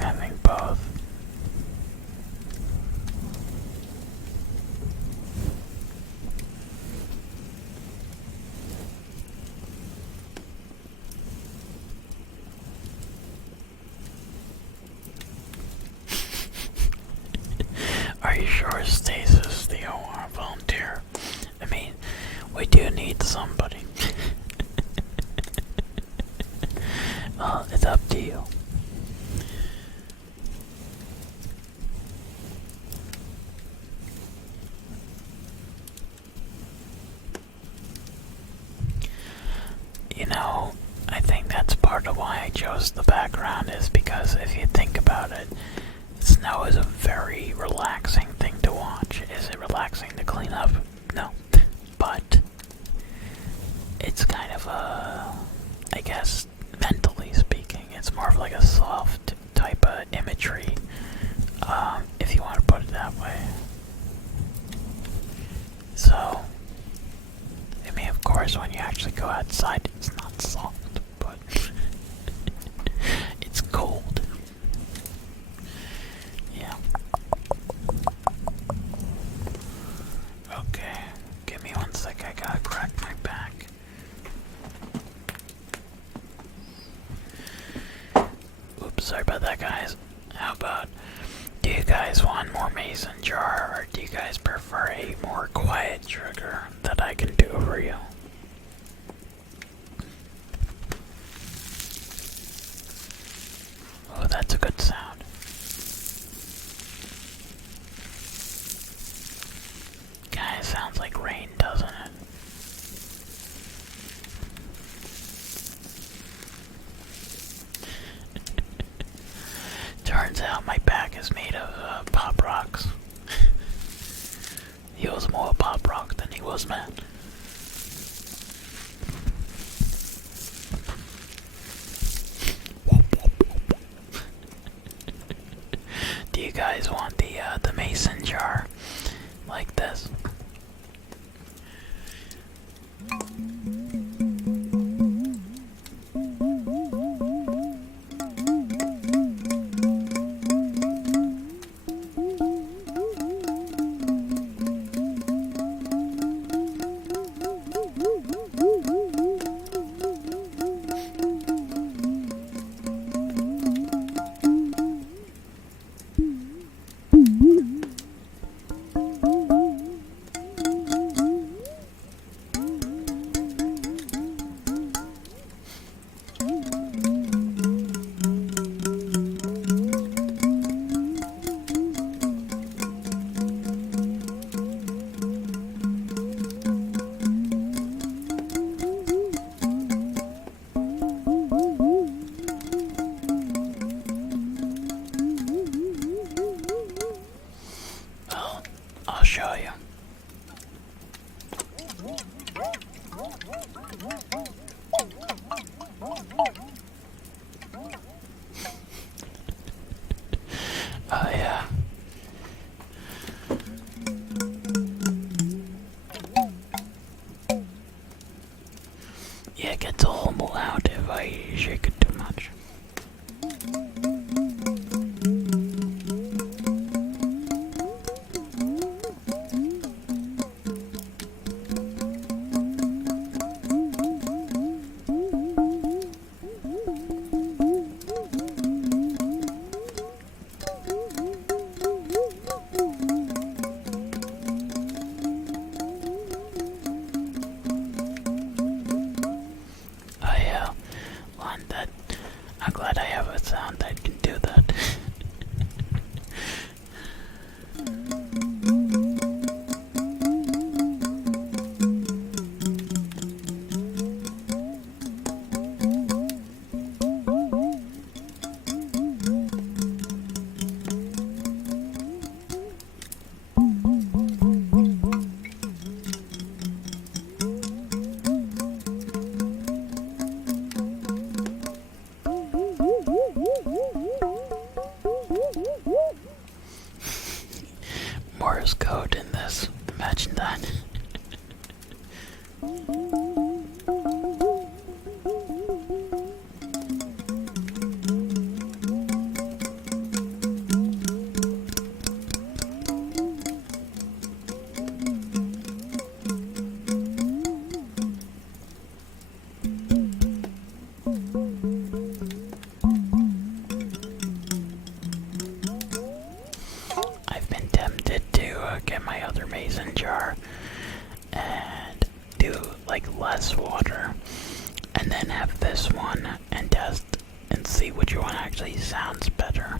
having both. Are you sure Stasis, the OR volunteer? I mean, we do need somebody. Well, it's up to you. I think that's part of why I chose the background, is because if you think about it, snow is a very relaxing thing to watch. Is it relaxing to clean up? No. But it's kind of I guess, mentally speaking, it's more of like a soft type of imagery, if you want to put it that way. So, I mean, of course, when you actually go outside, it's not soft, but it's cold. Yeah. Okay, give me 1 sec, I gotta crack my back. Oops, sorry about that, guys. How about, do you guys want more mason jar, or do you guys prefer a more quiet trigger that I can do for you? Oh, that's a good sound. Guys, sounds like rain, doesn't it? Turns out my back is made of pop rocks. He was more pop rock than he was man. Oh yeah. Yeah, it gets a little loud if I shake it too much. I'm glad I have a sound that can do that. Morse code in this. Imagine that. I've been tempted to get my other mason jar and do like less water, and then have this one and test and see which one actually sounds better.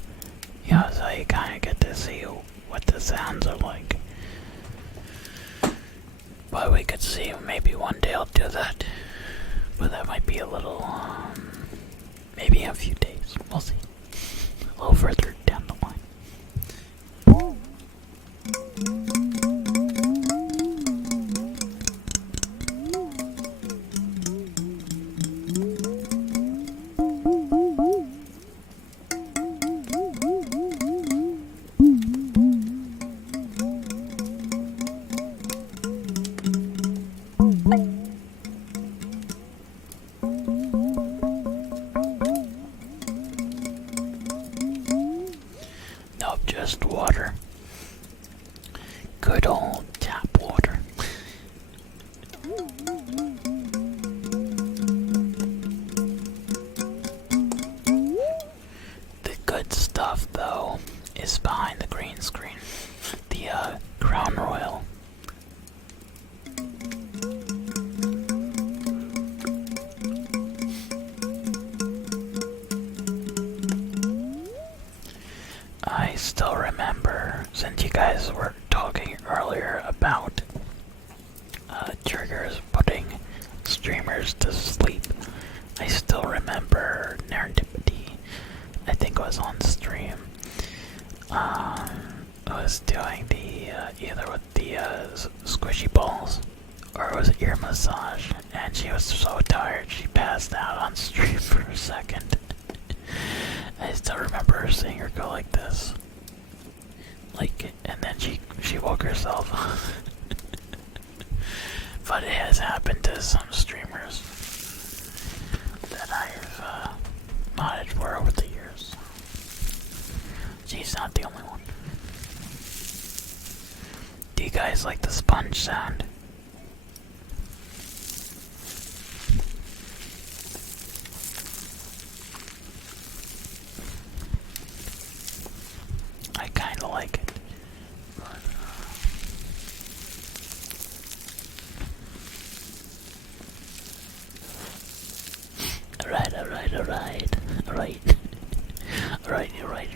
You know, so you kind of get to see what the sounds are like. But we could see, maybe one day I'll do that. But that might be a little, maybe in a few days. We'll see. A little further down the line. Nope, just water. Good old tap water. The good stuff, though, is behind the green screen. The Crown Royal. I still remember, since you guys were talking earlier about triggers putting streamers to sleep, I still remember Nerndipity, I think was on stream, was doing the, either with the squishy balls, or it was ear massage, and she was so tired she passed out on stream for a second. I still remember seeing her go like this. Like, and then she woke herself up. But it has happened to some streamers that I've modded for over the years. She's not the only one. Do you guys like the sponge sound? I kinda like it.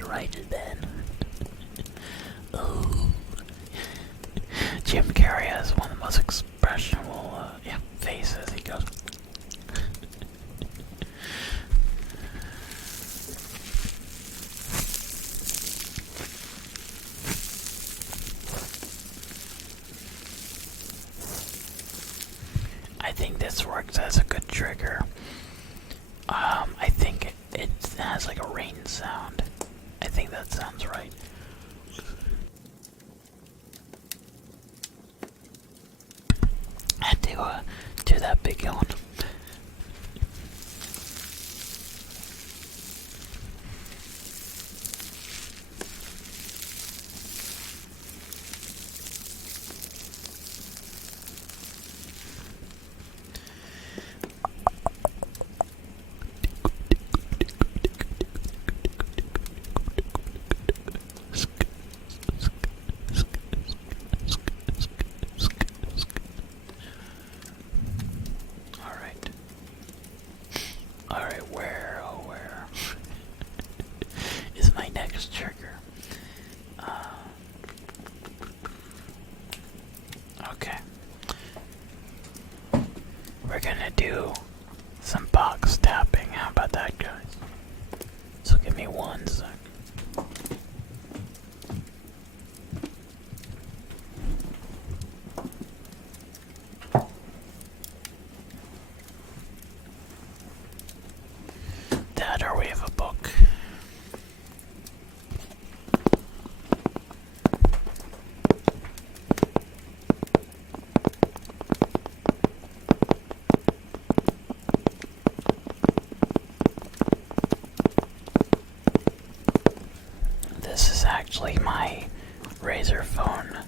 Alright, then. Oh. Jim Carrey has one of the most expressionable, faces. He goes... I think this works that's a good trigger. I think it has like a rain sound. I think that sounds right. I had to do that big yawn. Alright, where, oh where is my next trigger? Okay. We're gonna do some box tapping. How about that, guys? So give me 1 sec. That or we have a book. This is actually my Razer phone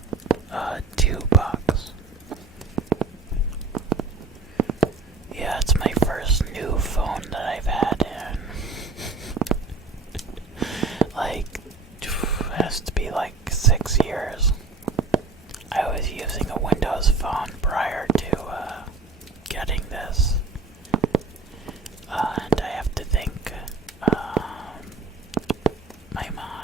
2 box. Yeah, it's my first new phone that I've had in like has to be like 6 years. I was using a Windows phone prior to getting this. And I have to thank my mom